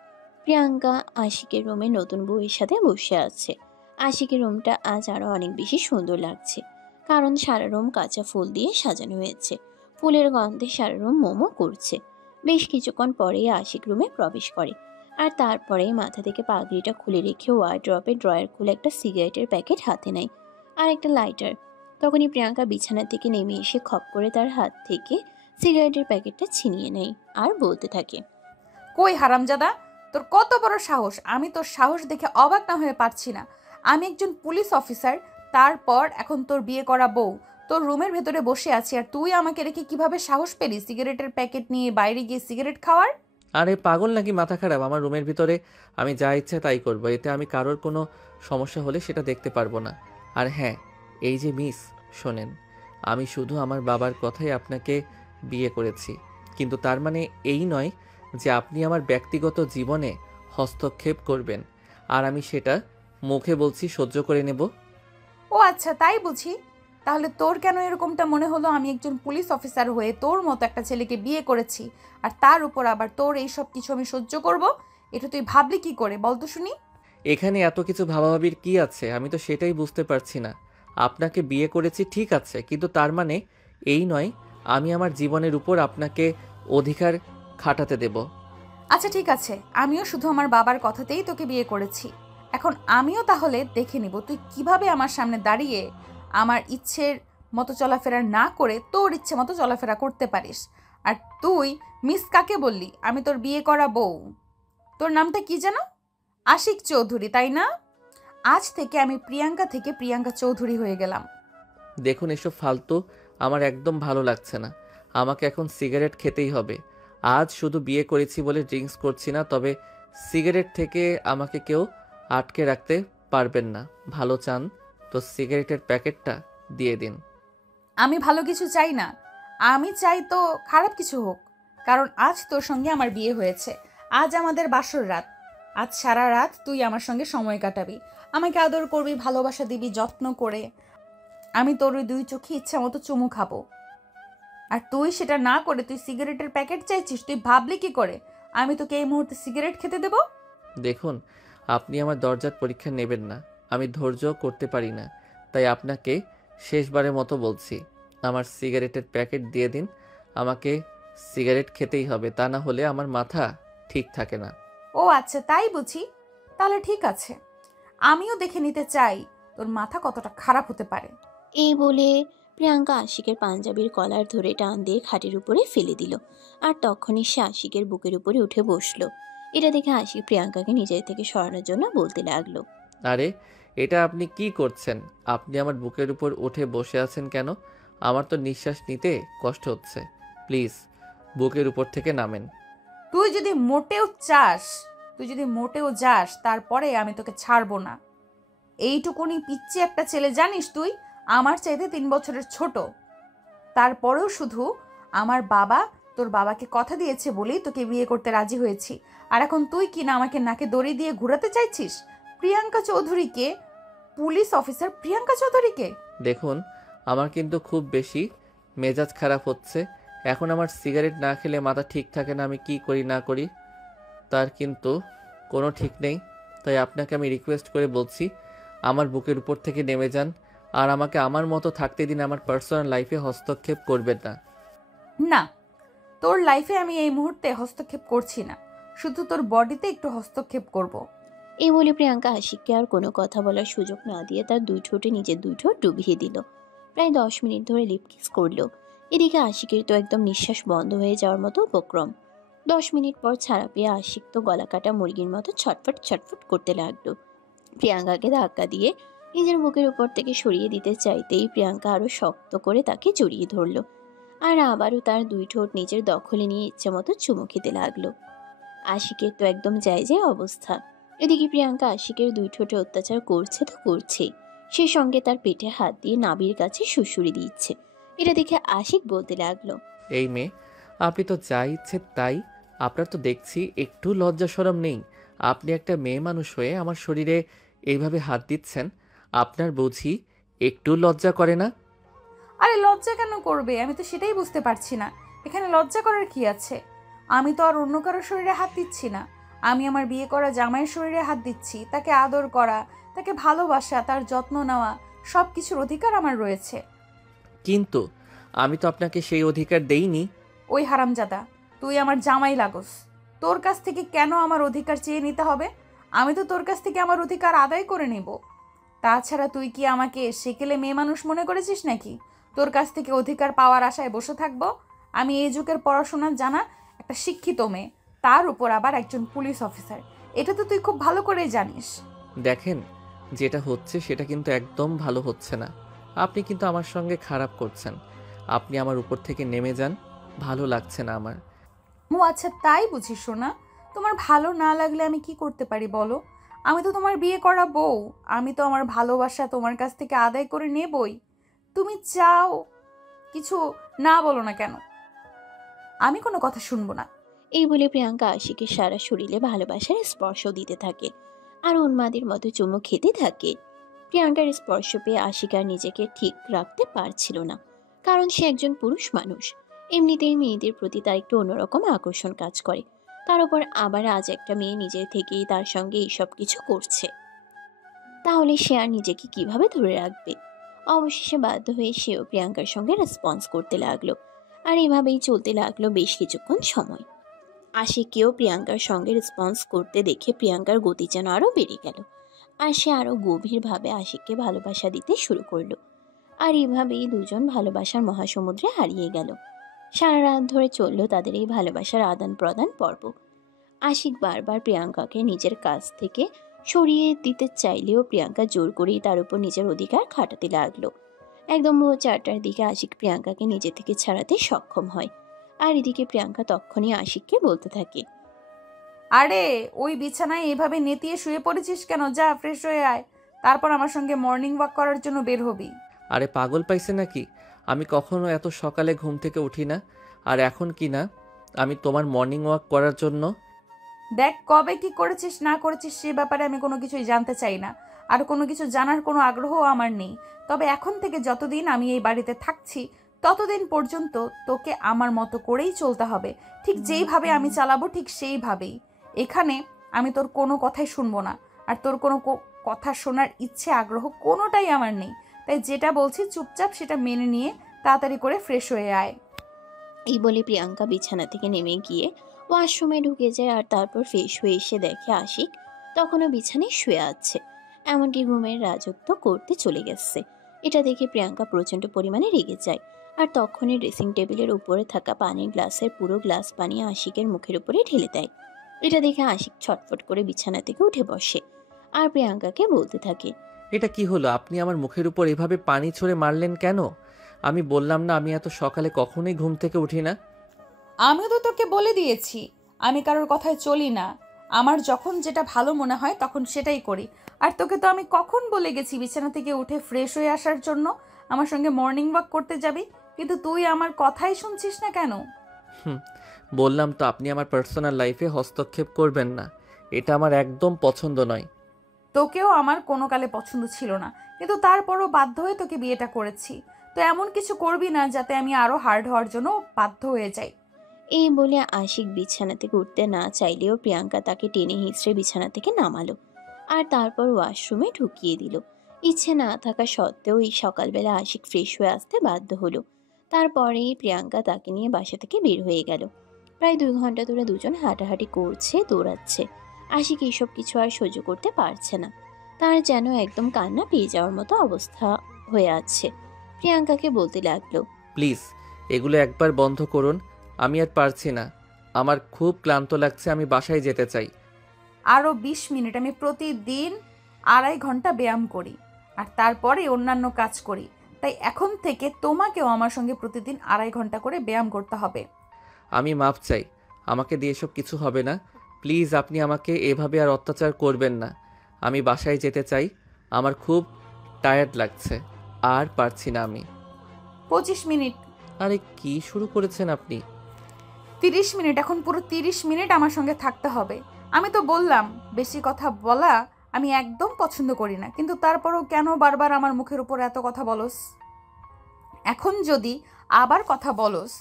প্রিয়াঙ্কা আশিকের রুমে নতুন বউয়ের সাথে বসে আছে। আশিকের রুমটা আজ আরো অনেক বেশি সুন্দর লাগছে, কারণ সারা রুম কাঁচা ফুল দিয়ে সাজানো হয়েছে। ফুলের গন্ধে সারা রুম মোমো করছে। বেশ কিছুক্ষণ পরেই আশিক রুমে প্রবেশ করে, আর তারপরে মাথা থেকে পাগড়িটা খুলে রেখে ওয়ার্ড্রপে ড্রয়ার খুলে একটা সিগারেটের প্যাকেট হাতে নেয় আর একটা লাইটার। তখনই প্রিয়াঙ্কা বিছানা থেকে নেমে এসে খপ করে তার হাত থেকে সিগারেটের প্যাকেটটা ছিনিয়ে নেয় আর বলতে থাকে, কই হারামজাদা, তোর কত বড় সাহস! আমি তোর সাহস দেখে অবাক না হয়ে পারছি না। আমি একজন পুলিশ অফিসার, তারপর এখন তোর বিয়ে করা বউ তোর রুমের ভেতরে বসে আছি, আর তুই আমাকে রেখে কিভাবে সাহস পেলি সিগারেটের প্যাকেট নিয়ে বাইরে গিয়ে সিগারেট খাওয়ার? আরে পাগল নাকি, মাথা খারাপ? আমার রুমের ভিতরে আমি যা ইচ্ছে তাই করবো, এতে আমি কারোর কোনো সমস্যা হলে সেটা দেখতে পারবো না। আর হ্যাঁ, এই যে মিস, শোনেন, আমি শুধু আমার বাবার কথাই আপনাকে বিয়ে করেছি, কিন্তু তার মানে এই নয় যে আপনি আমার ব্যক্তিগত জীবনে হস্তক্ষেপ করবেন আর আমি সেটা মুখে বলছি সহ্য করে নেব। ও আচ্ছা, তাই বুঝি। তাহলে তোর কেন এরকমটা মনে হলো আমি একজন পুলিশ অফিসার হয়ে তোর মতো একটা ছেলেকে বিয়ে করেছি, আর তার উপর আবার তোর এই সব কিছু আমি সহ্য করব? এটা তুই ভাবলি কি করে বল তো শুনি? এখানে এত কিছু ভাবাভাবির কি আছে? আমি তো সেটাই বুঝতে পারছি না। আপনাকে বিয়ে করেছি ঠিক আছে, কিন্তু তার মানে এই নয় আমি আমার জীবনের উপর আপনাকে অধিকার খাটাতে দেব। আচ্ছা ঠিক আছে, আমিও শুধু আমার বাবার কথাতেই তোকে বিয়ে করেছি। এখন আমিও তাহলে দেখে নিব তুই কিভাবে আমার সামনে দাঁড়িয়ে আমার ইচ্ছের মতো চলাফেরা না করে তোর ইচ্ছে মতো চলাফেরা করতে পারিস। আর তুই মিস কাকে বললি? আমি তোর বিয়ে করা বউ। তোর নামটা কি যেন? আশিক চৌধুরী, তাই না? আজ থেকে আমি প্রিয়াঙ্কা থেকে প্রিয়াঙ্কা চৌধুরী হয়ে গেলাম। দেখুন, এসব ফালতু আমার একদম ভালো লাগছে না। আমাকে এখন সিগারেট খেতেই হবে। আজ শুধু বিয়ে করেছি বলে ড্রিঙ্কস করছি না, তবে সিগারেট থেকে আমাকে কেউ আটকে রাখতে পারবেন না। ভালো চান তো সিগারেটের প্যাকেটটা দিয়ে দিন। আমি ভালো কিছু চাই না, আমি চাই তো খারাপ কিছু হোক, কারণ আজ তোর সঙ্গে আমার বিয়ে হয়েছে। আজ আমাদের বাসর রাত। আজ সারা রাত তুই আমার সঙ্গে সময় কাটাবি, আমাকে আদর করবি, ভালোবাসা দিবি যত্ন করে। আমি তোর ওই 2 চোখে ইচ্ছা মতো চুমু খাবো, আর তুই সেটা না করে তুই সিগারেটের প্যাকেট চাইছিস। তুই ভাবলি কি করে আমি তোকে এই মুহূর্তে সিগারেট খেতে দেব? দেখুন, আপনি আমার দরজার পরীক্ষা নেবেন না। আমি ধৈর্য করতে পারি না, তাই আপনাকে শেষবারের মতো বলছি, আমার সিগারেটের প্যাকেট দিয়ে দিন। আমাকে সিগারেট খেতেই হবে, তা না হলে আমার মাথা ঠিক থাকে না। ও আচ্ছা, তাই বুঝি। তাহলে ঠিক আছে, আমিও দেখে নিতে চাই তোর মাথা কতটা খারাপ হতে পারে। এই বলে প্রিয়াঙ্কা আশিকের পাঞ্জাবির কলার ধরে টান দিয়ে খাটের উপরে ফেলে দিল। আর তখনই সে আশিকের বুকের উপরে উঠে বসলো। এটা দেখে আশিক প্রিয়াঙ্কাকে নিজের থেকে সরানোর জন্য বলতে লাগলো, আরে এটা আপনি কি করছেন? আপনি আমার বুকের উপর উঠে বসে আছেন কেন? আমার তো নিঃশ্বাস নিতে কষ্ট হচ্ছে। প্লিজ বুকের উপর থেকে নামেন। তুই যদি মোটেও যাস তারপরে আমি তোকে ছাড়বো না। এইটুকুনি পিচ্চি একটা ছেলে জানিস তুই, আমার চাইতে 3 বছরের ছোট। তারপরেও শুধু আমার বাবা তোর বাবাকে কথা দিয়েছে বলেই তোকে বিয়ে করতে রাজি হয়েছি। আর এখন তুই কিনা আমাকে নাকে দড়ি দিয়ে ঘোরাতে চাইছিস প্রিয়াঙ্কা চৌধুরীকে, পুলিশ অফিসার প্রিয়াঙ্কা চৌধুরীকে। দেখুন, আমার কিন্তু খুব বেশি মেজাজ খারাপ হচ্ছে। এখন আমার সিগারেট না খেলে মাথা ঠিক থাকে না। আমি কি করি না করি তার কিন্তু কোনো ঠিক নেই। তাই আপনাকে আমি রিকোয়েস্ট করে বলছি, আমার বুকের উপর থেকে নেমে যান আর আমাকে আমার মতো থাকতে দিন। আমার পার্সোনাল লাইফে হস্তক্ষেপ করবেন না। না, তোর লাইফে আমি এই মুহূর্তে হস্তক্ষেপ করছি না, শুধু তোর বডিতে একটু হস্তক্ষেপ করব। এই বলে প্রিয়াঙ্কা আশিককে আর কোনো কথা বলার সুযোগ না দিয়ে তার 2 ঠোঁটে নিজের 2 ঠোঁট ডুবিয়ে দিল। প্রায় 10 মিনিট ধরে লিপ কিস করলো। এদিকে আশিকের তো একদম নিঃশ্বাস বন্ধ হয়ে যাওয়ার মতো উপক্রম। 10 মিনিট পর ছাড়া পেয়ে আশিক তো গলা কাটা মুরগির মতো ছটফট ছটফট করতে লাগলো। প্রিয়াঙ্কাকে ধাক্কা দিয়ে নিজের বুকের উপর থেকে সরিয়ে দিতে চাইতেই প্রিয়াঙ্কা আরো শক্ত করে তাকে জড়িয়ে ধরলো। আর আবারও তার 2 ঠোঁট নিজের দখলে নিয়ে ইচ্ছে মতো চুমু খেতে লাগলো। আশিকের তো একদম যায় অবস্থা। এদিকে প্রিয়াঙ্কা আশিকের 2 ঠোঁটে অত্যাচার করছে তো করছেই, সেই সঙ্গে তার পেটে হাত দিয়ে নাভির কাছে সুড়সুড়ি দিচ্ছে। এটা দেখে আশিক বলতে লাগলো, এই মেয়ে, আপনি তো যা ইচ্ছে তাই। আপনার তো দেখছি একটু লজ্জা শরম নেই। আপনি একটা মেয়ে মানুষ হয়ে আমার শরীরে এইভাবে হাত দিচ্ছেন, আপনার বুঝি একটু লজ্জা করে না? আরে লজ্জা কেন করবে? আমি তো সেটাই বুঝতে পারছি না, এখানে লজ্জা করার কি আছে? আমি তো আর অন্য কারোর শরীরে হাত দিচ্ছি না, আমি আমার বিয়ে করা জামাইয়ের শরীরে হাত দিচ্ছি। তাকে আদর করা, তাকে ভালোবাসা, তার যত্ন নেওয়া, সব কিছুর অধিকার আমার রয়েছে। কিন্তু আমি তো আপনাকে সেই অধিকার দেইনি। ওই হারামজাদা, তুই আমার জামাই লাগোস, তোর কাছ থেকে কেন আমার অধিকার চেয়ে নিতে হবে? আমি তো তোর কাছ থেকে আমার অধিকার আদায় করে নেব। তাছাড়া তুই কি আমাকে সেকেলে মেয়ে মানুষ মনে করেছিস নাকি? তোর কাছ থেকে অধিকার পাওয়ার আশায় বসে থাকবো? আমি এই যুগের পড়াশোনা জানা একটা শিক্ষিত মেয়ে, তার উপর আবার একজন পুলিশ অফিসার। এটা তো তুই খুব ভালো করেই জানিস। দেখেন, যেটা হচ্ছে সেটা কিন্তু একদম ভালো হচ্ছে না। আপনি কিন্তু আমার সঙ্গে খারাপ করছেন। আপনি আমার উপর থেকে নেমে যান, ভালো লাগছে না আমার। ও আচ্ছা, তাই বুঝিস না? তোমার ভালো না লাগলে আমি কি করতে পারি বলো? আমি তো তোমার বিয়ে করা বউ, আমি তো আমার ভালোবাসা তোমার কাছ থেকে আদায় করে নেবই। তুমি চাও কিছু না বলো না কেন, আমি কোনো কথা শুনবো না। এই বলে প্রিয়াঙ্কা আশিকের সারা শরীরে ভালোবাসার স্পর্শ দিতে থাকে আর উন্মাদের মতো চুমু খেতে থাকে। প্রিয়াঙ্কার স্পর্শ পেয়ে আশিক আর নিজেকে ঠিক রাখতে পারছিল না, কারণ সে একজন পুরুষ মানুষ। এমনিতেই মেয়েদের প্রতি তার একটু অন্যরকম আকর্ষণ কাজ করে, তার উপর আবার আজ একটা মেয়ে নিজের থেকেই তার সঙ্গে এইসব কিছু করছে, তাহলে সে আর নিজেকে কিভাবে ধরে রাখবে? অবশেষে বাধ্য হয়ে সেও প্রিয়াঙ্কার সঙ্গে রেসপন্স করতে লাগলো। আর এভাবেই চলতে লাগলো বেশ কিছুক্ষণ সময়। আশিককেও প্রিয়াঙ্কার সঙ্গে রেসপন্স করতে দেখে প্রিয়াঙ্কার গতি যেন আরও বেড়ে গেল, আর সে আরও গভীরভাবে আশিককে ভালোবাসা দিতে শুরু করলো। আর এভাবেই দুজন ভালোবাসার মহাসমুদ্রে হারিয়ে গেল। সারা রাত ধরে চলল তাদের এই ভালোবাসার আদান প্রদান পর্ব। আশিক বারবার প্রিয়াঙ্কাকে নিজের কাছ থেকে সরিয়ে দিতে চাইলেও প্রিয়াঙ্কা জোর করেই তার উপর নিজের অধিকার খাটাতে লাগলো। একদম ভোর 4টার দিকে আশিক প্রিয়াঙ্কাকে নিজে থেকে ছাড়াতে সক্ষম হয়। আর এদিকে প্রিয়াঙ্কা তখনই আশিককে বলতে থাকে, আরে ওই বিছানায় এভাবে নেতিয়ে শুয়ে পড়েছিস কেন? যা ফ্রেশ হয়ে আয়, তারপর আমার সঙ্গে মর্নিং ওয়াক করার জন্য বের হবি। আরে পাগল পাইছে নাকি? আমি কখনো এত সকালে ঘুম থেকে উঠি না। আর এখন কি না আমি তোমার মর্নিং ওয়াক করার জন্য? দেখ, কবে কি করেছিস না করেছিস সে ব্যাপারে আমি কোনো কিছুই জানতে চাই না, আর কোনো কিছু জানার কোনো আগ্রহ আমার নেই। তবে এখন থেকে যতদিন আমি এই বাড়িতে থাকছি ততদিন পর্যন্ত তোকে আমার মতো করেই চলতে হবে। ঠিক যেইভাবে আমি চালাবো ঠিক সেইভাবেই। এখানে আমি তোর কোনো কথাই শুনবো না, আর তোর কোনো কথা শোনার ইচ্ছে আগ্রহ কোনোটাই আমার নেই। তাই যেটা বলছি চুপচাপ সেটা মেনে নিয়ে তাড়াতাড়ি করে ফ্রেশ হয়ে আয়। এই বলে প্রিয়াঙ্কা বিছানা থেকে নেমে গিয়ে ওয়াশরুমে ঢুকে যায় আর তারপর ফ্রেশ হয়ে এসে দেখে আশিক তখনও বিছানায় শুয়ে আছে, এমনকি ঘুমের রাজত্ব করতে চলে গেছে। এটা দেখে প্রিয়াঙ্কা প্রচণ্ড পরিমাণে রেগে যায় আর তখনই ড্রেসিং টেবিলের উপরে থাকা পানির গ্লাসের পুরো গ্লাস পানি আশিকের মুখের উপরে ঢেলে দেয়। এটা দেখে আশিক ছটফট করে বিছানা থেকে উঠে বসে আর প্রিয়াঙ্কাকে বলতে থাকে, এটা কি হলো? আপনি আমার মুখের উপর এভাবে পানি ছড়ে মারলেন কেন? আমি বললাম না আমি এত সকালে কখনোই ঘুম থেকে উঠি না। আমিও তো তোকে বলে দিয়েছি আমি কারোর কথায় চলি না, আমার যখন যেটা ভালো মনে হয় তখন সেটাই করি। আর তোকে তো আমি কখন বলে গেছি বিছানা থেকে উঠে ফ্রেশ হয়ে আসার জন্য, আমার সঙ্গে মর্নিং ওয়াক করতে যাবি, কিন্তু তুই আমার কথাই শুনছিস না কেন? বললাম তো আপনি আমার পার্সোনাল লাইফে হস্তক্ষেপ করবেন না, এটা আমার একদম পছন্দ নয়। তোকেও আমার কোনো কালে পছন্দ ছিল না, কিন্তু তারপরও বাধ্য হয়ে তোকে বিয়েটা করেছি। তো এমন কিছু করবি না যাতে আমি আরো হার্ড হওয়ার জন্য বাধ্য হয়ে যাই। এই বলে আশিক বিছানা থেকে উঠতে না চাইলেও প্রিয়াঙ্কা তাকে টেনে হিঁচড়ে বিছানা থেকে নামালো আর তারপর ওয়াশরুমে ঢুকিয়ে দিল। ইচ্ছে না থাকা সত্ত্বেও এই সকালবেলা আশিক ফ্রেশ হয়ে আসতে বাধ্য হলো। তারপরেই প্রিয়াঙ্কা তাকে নিয়ে বাসা থেকে বের হয়ে গেল। প্রায় 2 ঘন্টা ধরে দুজন হাঁটাহাঁটি করছে, দৌড়াচ্ছে। আশিক এইসব কিছু আর সহ্য করতে পারছে না, তার যেন একদম কান্না পেয়ে যাওয়ার মতো অবস্থা হয়ে আছে। প্রিয়াঙ্কাকে বলতে লাগলো, প্লিজ এগুলো একবার বন্ধ করুন, আমি আর পারছি না, আমার খুব ক্লান্ত লাগছে, আমি বাসায় যেতে চাই। আরও 20 মিনিট আমি প্রতিদিন 2.5 ঘন্টা ব্যায়াম করি আর তারপরে অন্যান্য কাজ করি, তাই এখন থেকে তোমাকেও আমার সঙ্গে প্রতিদিন 2.5 ঘন্টা করে ব্যায়াম করতে হবে। আমি মাপ চাই, আমাকে দিয়ে এসব কিছু হবে না। প্লিজ আপনি আমাকে এভাবে আর অত্যাচার করবেন না, আমি বাসায় যেতে চাই, আমার খুব টায়ার্ড লাগছে, আর পারছি না আমি। 25 মিনিট। আরে কি শুরু করেছেন আপনি? 30 মিনিট, এখন পুরো 30 মিনিট আমার সঙ্গে থাকতে হবে। আমি তো বললাম বেশি কথা বলা আমি একদম পছন্দ করি না, কিন্তু তারপরও কেন বারবার আমার মুখের উপর এত কথা বলস? এখন যদি আবার কথা বলস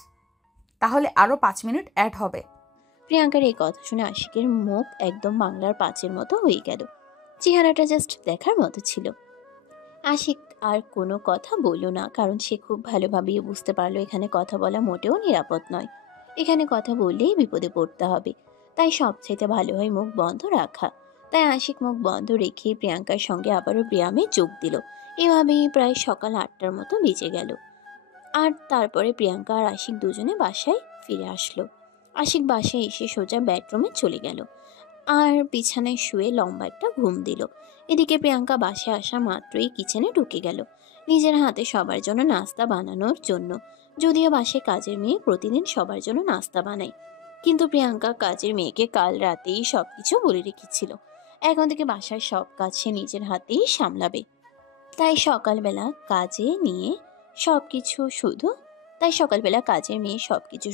তাহলে আরও 5 মিনিট অ্যাড হবে। প্রিয়াঙ্কার এই কথা শুনে আশিকের মুখ একদম বাংলার পাঁচের মতো হয়ে গেল। চেহারাটা জাস্ট দেখার মতো ছিল। আশিক আর কোনো কথা বলল না, কারণ সে খুব ভালোভাবেই বুঝতে পারলো এখানে কথা বলা মোটেও নিরাপদ নয়। এখানে কথা বললেই বিপদে পড়তে হবে, তাই সবচাইতে ভালো হয় মুখ বন্ধ রাখা। তাই আশিক মুখ বন্ধ রেখে প্রিয়াঙ্কার সঙ্গে আবারও ব্যায়ামে যোগ দিল। এভাবেই প্রায় সকাল 8টার মতো বেজে গেল আর তারপরে প্রিয়াঙ্কা আর আশিক দুজনে বাসায় ফিরে আসলো। আশিক বাসায় এসে সোজা বেডরুমে চলে গেল আর বিছানায় শুয়ে লম্বা একটা ঘুম দিল। এদিকে প্রিয়াঙ্কা বাসায় আসা মাত্রই কিচেনে ঢুকে গেল নিজের হাতে সবার জন্য নাস্তা বানানোর জন্য। যদিও বাসায় কাজের মেয়ে প্রতিদিন সবার জন্য নাস্তা বানায়, কিন্তু প্রিয়াঙ্কা কাজের মেয়েকে কাল রাতেই সবকিছু বলে রেখেছিল এখন থেকে বাসার সব কাজ সে নিজের হাতেই সামলাবে। তাই সকালবেলা কাজের মেয়ে সবকিছু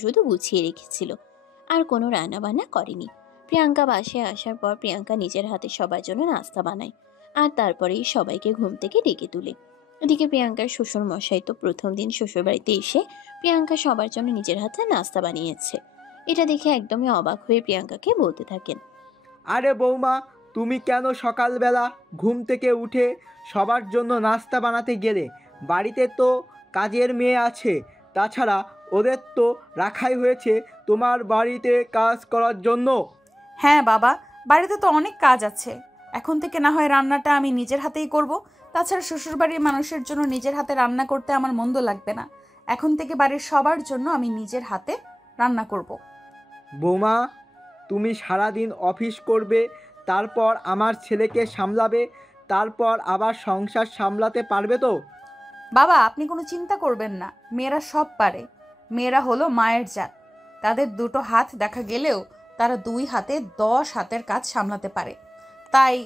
শুধু গুছিয়ে রেখেছিল আর কোনো রান্নাবান্না করেনি। প্রিয়াঙ্কা বাসায় আসার পর প্রিয়াঙ্কা নিজের হাতে সবার জন্য নাস্তা বানায় আর তারপরেই সবাইকে ঘুম থেকে ডেকে তুলে। এদিকে প্রিয়াঙ্কার শ্বশুর মশাই তো প্রথম দিন শ্বশুর বাড়িতে এসে প্রিয়াঙ্কা সবার জন্য নিজের হাতে নাস্তা বানিয়েছে। এটা দেখে একদমই অবাক হয়ে প্রিয়াঙ্কাকে বলতে থাকেন, আরে বৌমা, তুমি কেন সকালবেলা ঘুম থেকে উঠে সবার জন্য নাস্তা বানাতে গেলে? বাড়িতে তো কাজের মেয়ে আছে, তাছাড়া ওদের তো রাখাই হয়েছে তোমার বাড়িতে কাজ করার জন্য। হ্যাঁ বাবা, বাড়িতে তো অনেক কাজ আছে, এখন থেকে না হয় রান্নাটা আমি নিজের হাতেই করব। তাছাড়া শ্বশুরবাড়ির মানুষের জন্য নিজের হাতে রান্না করতে আমার মন্দ লাগবে না। এখন থেকে বাড়ির সবার জন্য আমি নিজের হাতে রান্না করব। বৌমা, তুমি সারাদিন অফিস করবে, তারপর আমার ছেলেকে সামলাবে, তারপর আবার সংসার সামলাতে পারবে তো? বাবা আপনি কোনো চিন্তা করবেন না, মেয়েরা সব পারে। মেয়েরা হলো মায়ের জাত, তাদের 2টো হাত দেখা গেলেও তারা 2 হাতে 10 হাতের কাজ সামলাতে পারে। তাই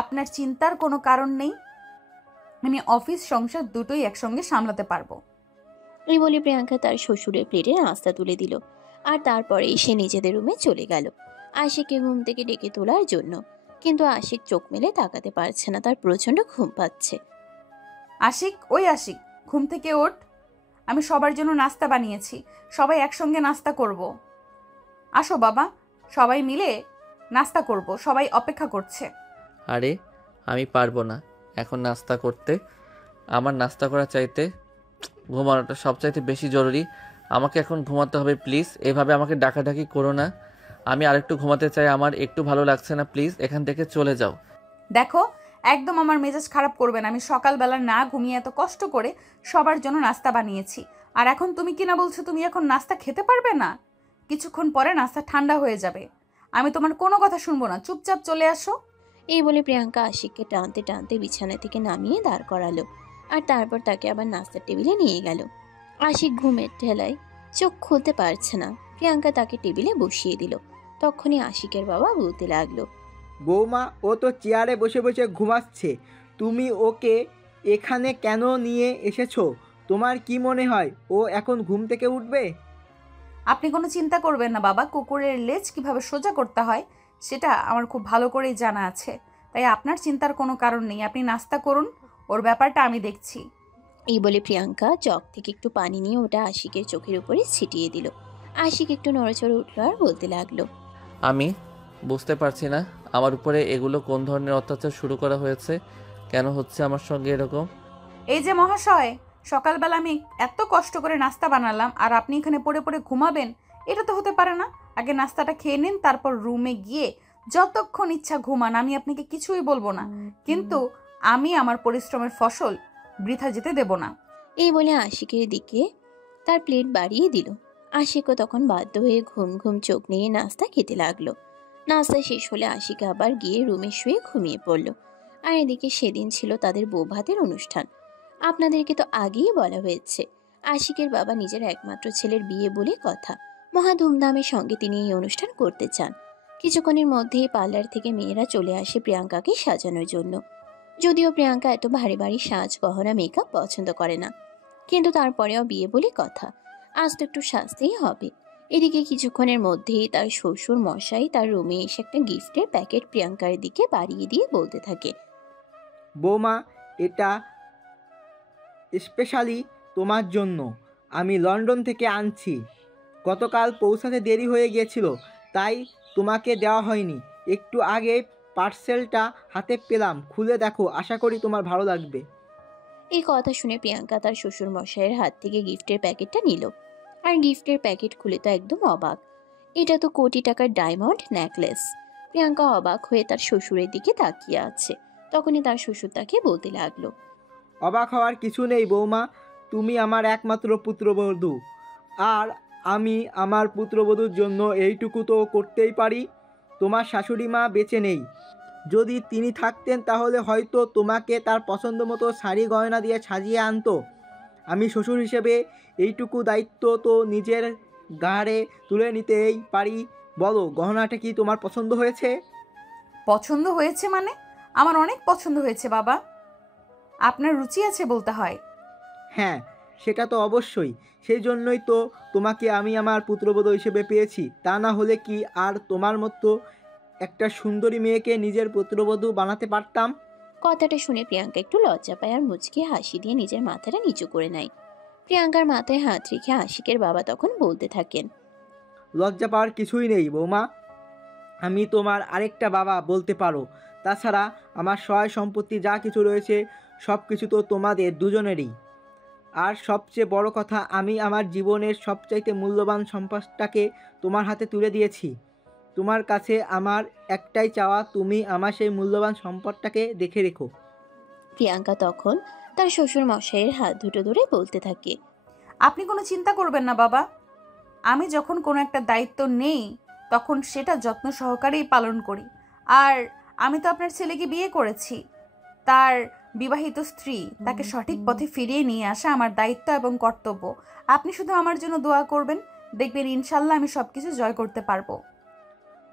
আপনার চিন্তার কোনো কারণ নেই, আমি অফিস সংসার দুটোই একসঙ্গে সামলাতে পারবো। এই বলে প্রিয়াঙ্কা তার শ্বশুরের প্লেটে নাস্তা তুলে দিল আর তারপরে সে নিজেদের রুমে চলে গেল আশিককে ঘুম থেকে ডেকে তোলার জন্য। কিন্তু আশিক চোখ মেলে তাকাতে পারছে না, তার প্রচন্ড ঘুম পাচ্ছে। আশিক, ওই আশিক, ঘুম থেকে ওঠ, আমি সবার জন্য নাস্তা বানিয়েছি, সবাই একসঙ্গে নাস্তা করব। আসো বাবা, সবাই মিলে নাস্তা করব, সবাই অপেক্ষা করছে। আরে আমি পারবো না এখন নাস্তা করতে, আমার নাস্তা করা চাইতে ঘুমানোটা সবচাইতে বেশি জরুরি। আমাকে এখন ঘুমাতে হবে প্লিজ। এভাবে আমাকে ডাকাডাকি করো না। আমি আরেকটু ঘুমাতে চাই, আমার একটু ভালো লাগছে না, প্লিজ এখান থেকে চলে যাও। দেখো, একদম আমার মেজাজ খারাপ করবে না। আমি সকালবেলা না ঘুমিয়ে এত কষ্ট করে সবার জন্য নাস্তা বানিয়েছি, আর এখন তুমি কিনা বলছো তুমি এখন নাস্তা খেতে পারবে না? কিছুক্ষণ পরে নাস্তা ঠান্ডা হয়ে যাবে। আমি তোমার কোনো কথা শুনবো না, চুপচাপ চলে আসো। এই বলে প্রিয়াঙ্কা আশিককে টানতে টানতে বিছানা থেকে নামিয়ে দাঁড় করালো, আর তারপর তাকে আবার নাস্তার টেবিলে নিয়ে গেল। আশিক ঘুমের ঠেলায় চোখ খুলতে পারছে না। প্রিয়াঙ্কা তাকে টেবিলে বসিয়ে দিল। তখনই আশিকের বাবা বলতে লাগলো, বৌমা, ও তো চেয়ারে বসে বসে ঘুমাচ্ছে, তুমি ওকে এখানে কেন নিয়ে এসেছো? তোমার কি মনে হয় ও এখন ঘুম থেকে উঠবে? আপনি কোনো চিন্তা করবেন না বাবা, কুকুরের লেজ কিভাবে সোজা করতে হয় সেটা আমার খুব ভালো করেই জানা আছে, তাই আপনার চিন্তার কোনো কারণ নেই। আপনি নাস্তা করুন, ওর ব্যাপারটা আমি দেখছি। এই বলে প্রিয়াঙ্কা জগ থেকে একটু পানি নিয়ে ওটা আশিকের চোখের উপরে ছিটিয়ে দিল। আশিক একটু নড়েচড়ে উঠল আর বলতে লাগলো, আমি বুঝতে পারছি না আমার উপরে এগুলো কোন ধরনের অত্যাচার শুরু করা হয়েছে, কেন হচ্ছে আমার সঙ্গে এরকম। এই যে মহাশয়, সকালবেলা আমি এত কষ্ট করে নাস্তা বানালাম আর আপনি এখানে পড়ে পড়ে ঘুমাবেন? এটা তো হতে পারে না। আগে নাস্তাটা খেয়ে নিন, তারপর রুমে গিয়ে যতক্ষণ ইচ্ছা ঘুমান, আমি আপনাকে কিছুই বলবো না, কিন্তু আমি আমার পরিশ্রমের ফসল বৃথা যেতে দেব না। এই বলে আশিকের দিকে তার প্লেট বাড়িয়ে দিল। আশিকও তখন বাধ্য হয়ে ঘুম ঘুম চোখ নিয়ে নাস্তা খেতে লাগলো। নাস্তা শেষ হলে আশিক আবার গিয়ে রুমে শুয়ে ঘুমিয়ে পড়ল। আর এদিকে সেদিন ছিল তাদের বৌভাতের অনুষ্ঠান। আপনাদেরকে তো আগেই বলা হয়েছে, আশিকের বাবা নিজের একমাত্র ছেলের বিয়ে বলে কথা। মহা ধুমধামের সঙ্গে তিনি এই অনুষ্ঠান করতে চান। কিছুক্ষণের মধ্যেই পার্লার থেকে মেয়েরা চলে আসে প্রিয়াঙ্কাকে সাজানোর জন্য। যদিও প্রিয়াঙ্কা এত ভারী ভারী সাজ গহনা মেকআপ পছন্দ করে না, কিন্তু তারপরেও বিয়ে বলে কথা, আজ তো একটু সাজতেই হবে। এদিকে কিছুক্ষণের মধ্যেই তার শ্বশুর মশাই তার রুমে এসে একটা গিফটের প্যাকেট প্রিয়াঙ্কার দিকে বাড়িয়ে দিয়ে বলতে থাকে, বৌমা, এটা স্পেশালি তোমার জন্য আমি লন্ডন থেকে আনছি। গতকাল পৌঁছাতে দেরি হয়ে গিয়েছিল, তাই তোমাকে দেওয়া হয়নি। একটু আগে পার্সেলটা হাতে পেলাম, খুলে দেখো, আশা করি তোমার ভালো লাগবে। এই কথা শুনে প্রিয়াঙ্কা তার শ্বশুর মশাইয়ের হাত থেকে গিফটের প্যাকেটটা নিল। আর গিফটের প্যাকেট খুলে তো একদম অবাক। এটা তো কোটি টাকার ডায়মন্ড নেকলেস। প্রিয়াঙ্কা অবাক হয়ে তার শ্বশুরের দিকে তাকিয়ে আছে। তখনই তার শ্বশুর তাকে বলতে লাগলো, অবাক হওয়ার কিছু নেই বৌমা, তুমি আমার একমাত্র পুত্রবধূ, আর আমি আমার পুত্রবধূর জন্য এইটুকু তো করতেই পারি। তোমার শাশুড়ি মা বেঁচে নেই, যদি তিনি থাকতেন তাহলে হয়তো তোমাকে তার পছন্দ মতো শাড়ি গয়না দিয়ে সাজিয়ে আনতো। আমি শ্বশুর হিসেবে এইটুকু দায়িত্ব তো নিজের ঘাড়ে তুলে নিতেই পারি। বলো, গহনাটা কি তোমার পছন্দ হয়েছে? পছন্দ হয়েছে মানে? আমার অনেক পছন্দ হয়েছে বাবা, আপনার রুচি আছে বলতে হয়। হ্যাঁ, সেটা তো অবশ্যই, সেই জন্যই তো তোমাকে আমি আমার পুত্রবধূ হিসেবে পেয়েছি। তা না হলে কি আর তোমার মতো একটা সুন্দরী মেয়েকে নিজের পুত্রবধূ বানাতে পারতাম? কথাটা শুনে প্রিয়াঙ্কা একটু লজ্জা পায় আর মুচকি হাসি দিয়ে নিজের মাথাটা নিচু করে নেয়। প্রিয়াঙ্কার মাথায় হাত রেখে আশিকের বাবা তখন বলতে থাকেন, লজ্জা পাওয়ার কিছুই নেই বৌমা, আমি তোমার আরেকটা বাবা বলতে পারো। তাছাড়া আমার সয় সম্পত্তি যা কিছু রয়েছে সব কিছু তো তোমাদের দুজনেরই। আর সবচেয়ে বড় কথা, আমি আমার জীবনের সবচাইতে মূল্যবান সম্পদটাকে তোমার হাতে তুলে দিয়েছি। তোমার কাছে আমার একটাই চাওয়া, তুমি আমার সেই মূল্যবান সম্পদটাকে দেখে রেখো। প্রিয়াঙ্কা তখন তার শ্বশুর মশাইয়ের হাত দুটো ধরে বলতে থাকে, আপনি কোনো চিন্তা করবেন না বাবা, আমি যখন কোনো একটা দায়িত্ব নেই তখন সেটা যত্ন সহকারেই পালন করি। আর আমি তো আপনার ছেলেকে বিয়ে করেছি, তার বিবাহিত স্ত্রী, তাকে সঠিক পথে ফিরিয়ে নিয়ে আসা আমার দায়িত্ব এবং কর্তব্য। আপনি শুধু আমার জন্য দোয়া করবেন, দেখবেন ইনশাল্লাহ আমি সব কিছু জয় করতে পারবো।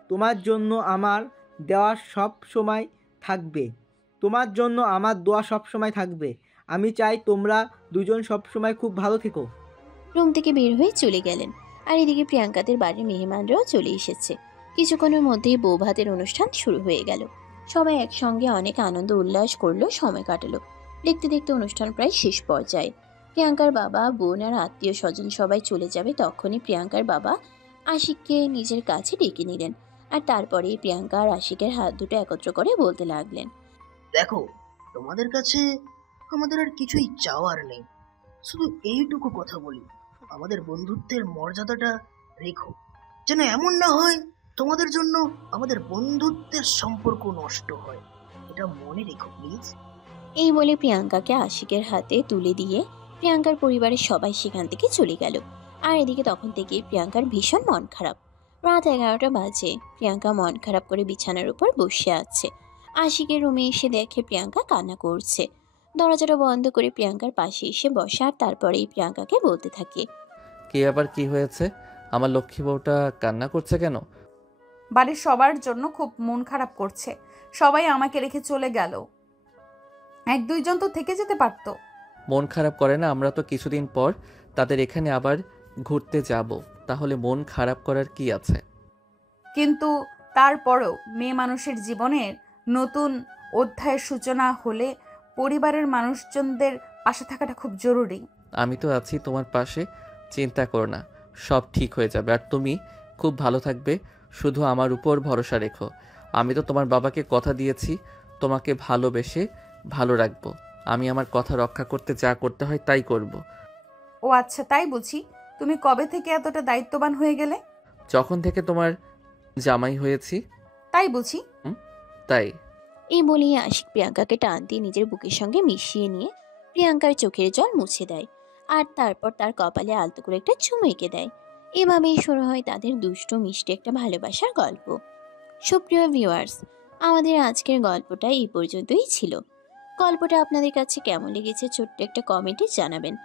তোমার জন্য আমার দেওয়া সব সময় থাকবে, তোমার জন্য আমার দোয়া সব সময় থাকবে। আমি চাই তোমরা দুজন সব সময় খুব ভালো থেকো। রুম থেকে বের হয়ে চলে গেলেন। আর এদিকে প্রিয়াঙ্কাদের বাড়ির মেহমানরাও চলে এসেছে। কিছুক্ষণের মধ্যেই বৌভাতের অনুষ্ঠান শুরু হয়ে গেল। সবাই একসঙ্গে অনেক আনন্দ উল্লাস করলো, সময় কাটালো। দেখতে দেখতে অনুষ্ঠান প্রায় শেষ পর্যায়ে। প্রিয়াঙ্কার বাবা, বোন আর আত্মীয় স্বজন সবাই চলে যাবে তখনই প্রিয়াঙ্কার বাবা আশিককে নিজের কাছে ডেকে নিলেন। আর তারপরে প্রিয়াঙ্কা আর আশিকের হাত দুটো একত্র করে বলতে লাগলেন, দেখো, তোমাদের কাছে আমাদের আর কিছুই চাওয়ার নেই। শুধু এইটুকু কথা বলি, আমাদের বন্ধুত্বের মর্যাদাটা রেখো, যেন এমন না হয় তোমাদের জন্য আমাদের বন্ধুত্বের সম্পর্ক নষ্ট হয়। এটা মনে রেখো প্লিজ। এই বলে প্রিয়াঙ্কাকে আশিকের হাতে তুলে দিয়ে প্রিয়াঙ্কার পরিবারের সবাই সেখান থেকে চলে গেল। আর এদিকে তখন থেকে প্রিয়াঙ্কার ভীষণ মন খারাপ। রাত 11টা বাজে। প্রিয়াঙ্কা মন খারাপ করে বিছানার উপর বসে আছে। আশিকের রুমে এসে দেখে প্রিয়াঙ্কা কান্না করছে। দরজাটা বন্ধ করে প্রিয়াঙ্কার পাশে এসে বসে আর তারপরেই প্রিয়াঙ্কাকে বলতে থাকে, কে আবার কি হয়েছে? আমার লক্ষ্মী বউটা কান্না করছে কেন? বাড়ির সবার জন্য খুব মন খারাপ করছে। সবাই আমাকে রেখে চলে গেল। 1-2 জন তো থেকে যেতে পারতো। মন খারাপ করে না, আমরা তো কিছুদিন পর তাদের এখানে আবার ঘুরতে যাব, তাহলে মন খারাপ করার কি আছে? কিন্তু তারপরও মেয়ে মানুষের জীবনের নতুন অধ্যায়ের সূচনা হলে পরিবারের মানুষজনদের পাশে থাকাটা খুব জরুরি। আমি তো আছি তোমার পাশে, চিন্তা করো না, সব ঠিক হয়ে যাবে। আর তুমি খুব ভালো থাকবে, শুধু আমার উপর ভরসা রেখো। আমি তো তোমার বাবাকে কথা দিয়েছি তোমাকে ভালোবেসে ভালো রাখবো। আমি আমার কথা রক্ষা করতে যা করতে হয় তাই করব। ও আচ্ছা, তাই বুঝি। তুমি কবে থেকে এতটা দায়িত্ববান হয়ে গেলে? যখন থেকে তোমার জামাই হয়েছি। তাই বুঝি। তাই। এই বলেই আশিক প্রিয়াঙ্কাকে টান দিয়ে নিজের বুকের সঙ্গে মিশিয়ে নিয়ে প্রিয়াঙ্কার চোখের জল মুছে দেয় আর তারপর তার কপালে আলতো করে একটা চুমু এঁকে দেয়। এভাবেই শুরু হয় তাদের দুষ্টু মিষ্টি একটা ভালোবাসার গল্প। সুপ্রিয় ভিউয়ার্স, আমাদের আজকের গল্পটা এই পর্যন্তই ছিল। গল্পটা আপনাদের কাছে কেমন লেগেছে ছোট্ট একটা কমেন্টে জানাবেন।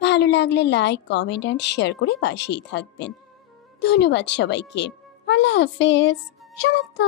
ভালো লাগলে লাইক, কমেন্ট অ্যান্ড শেয়ার করে পাশেই থাকবেন। ধন্যবাদ সবাইকে। আল্লাহ হাফেজ। সমাপ্ত।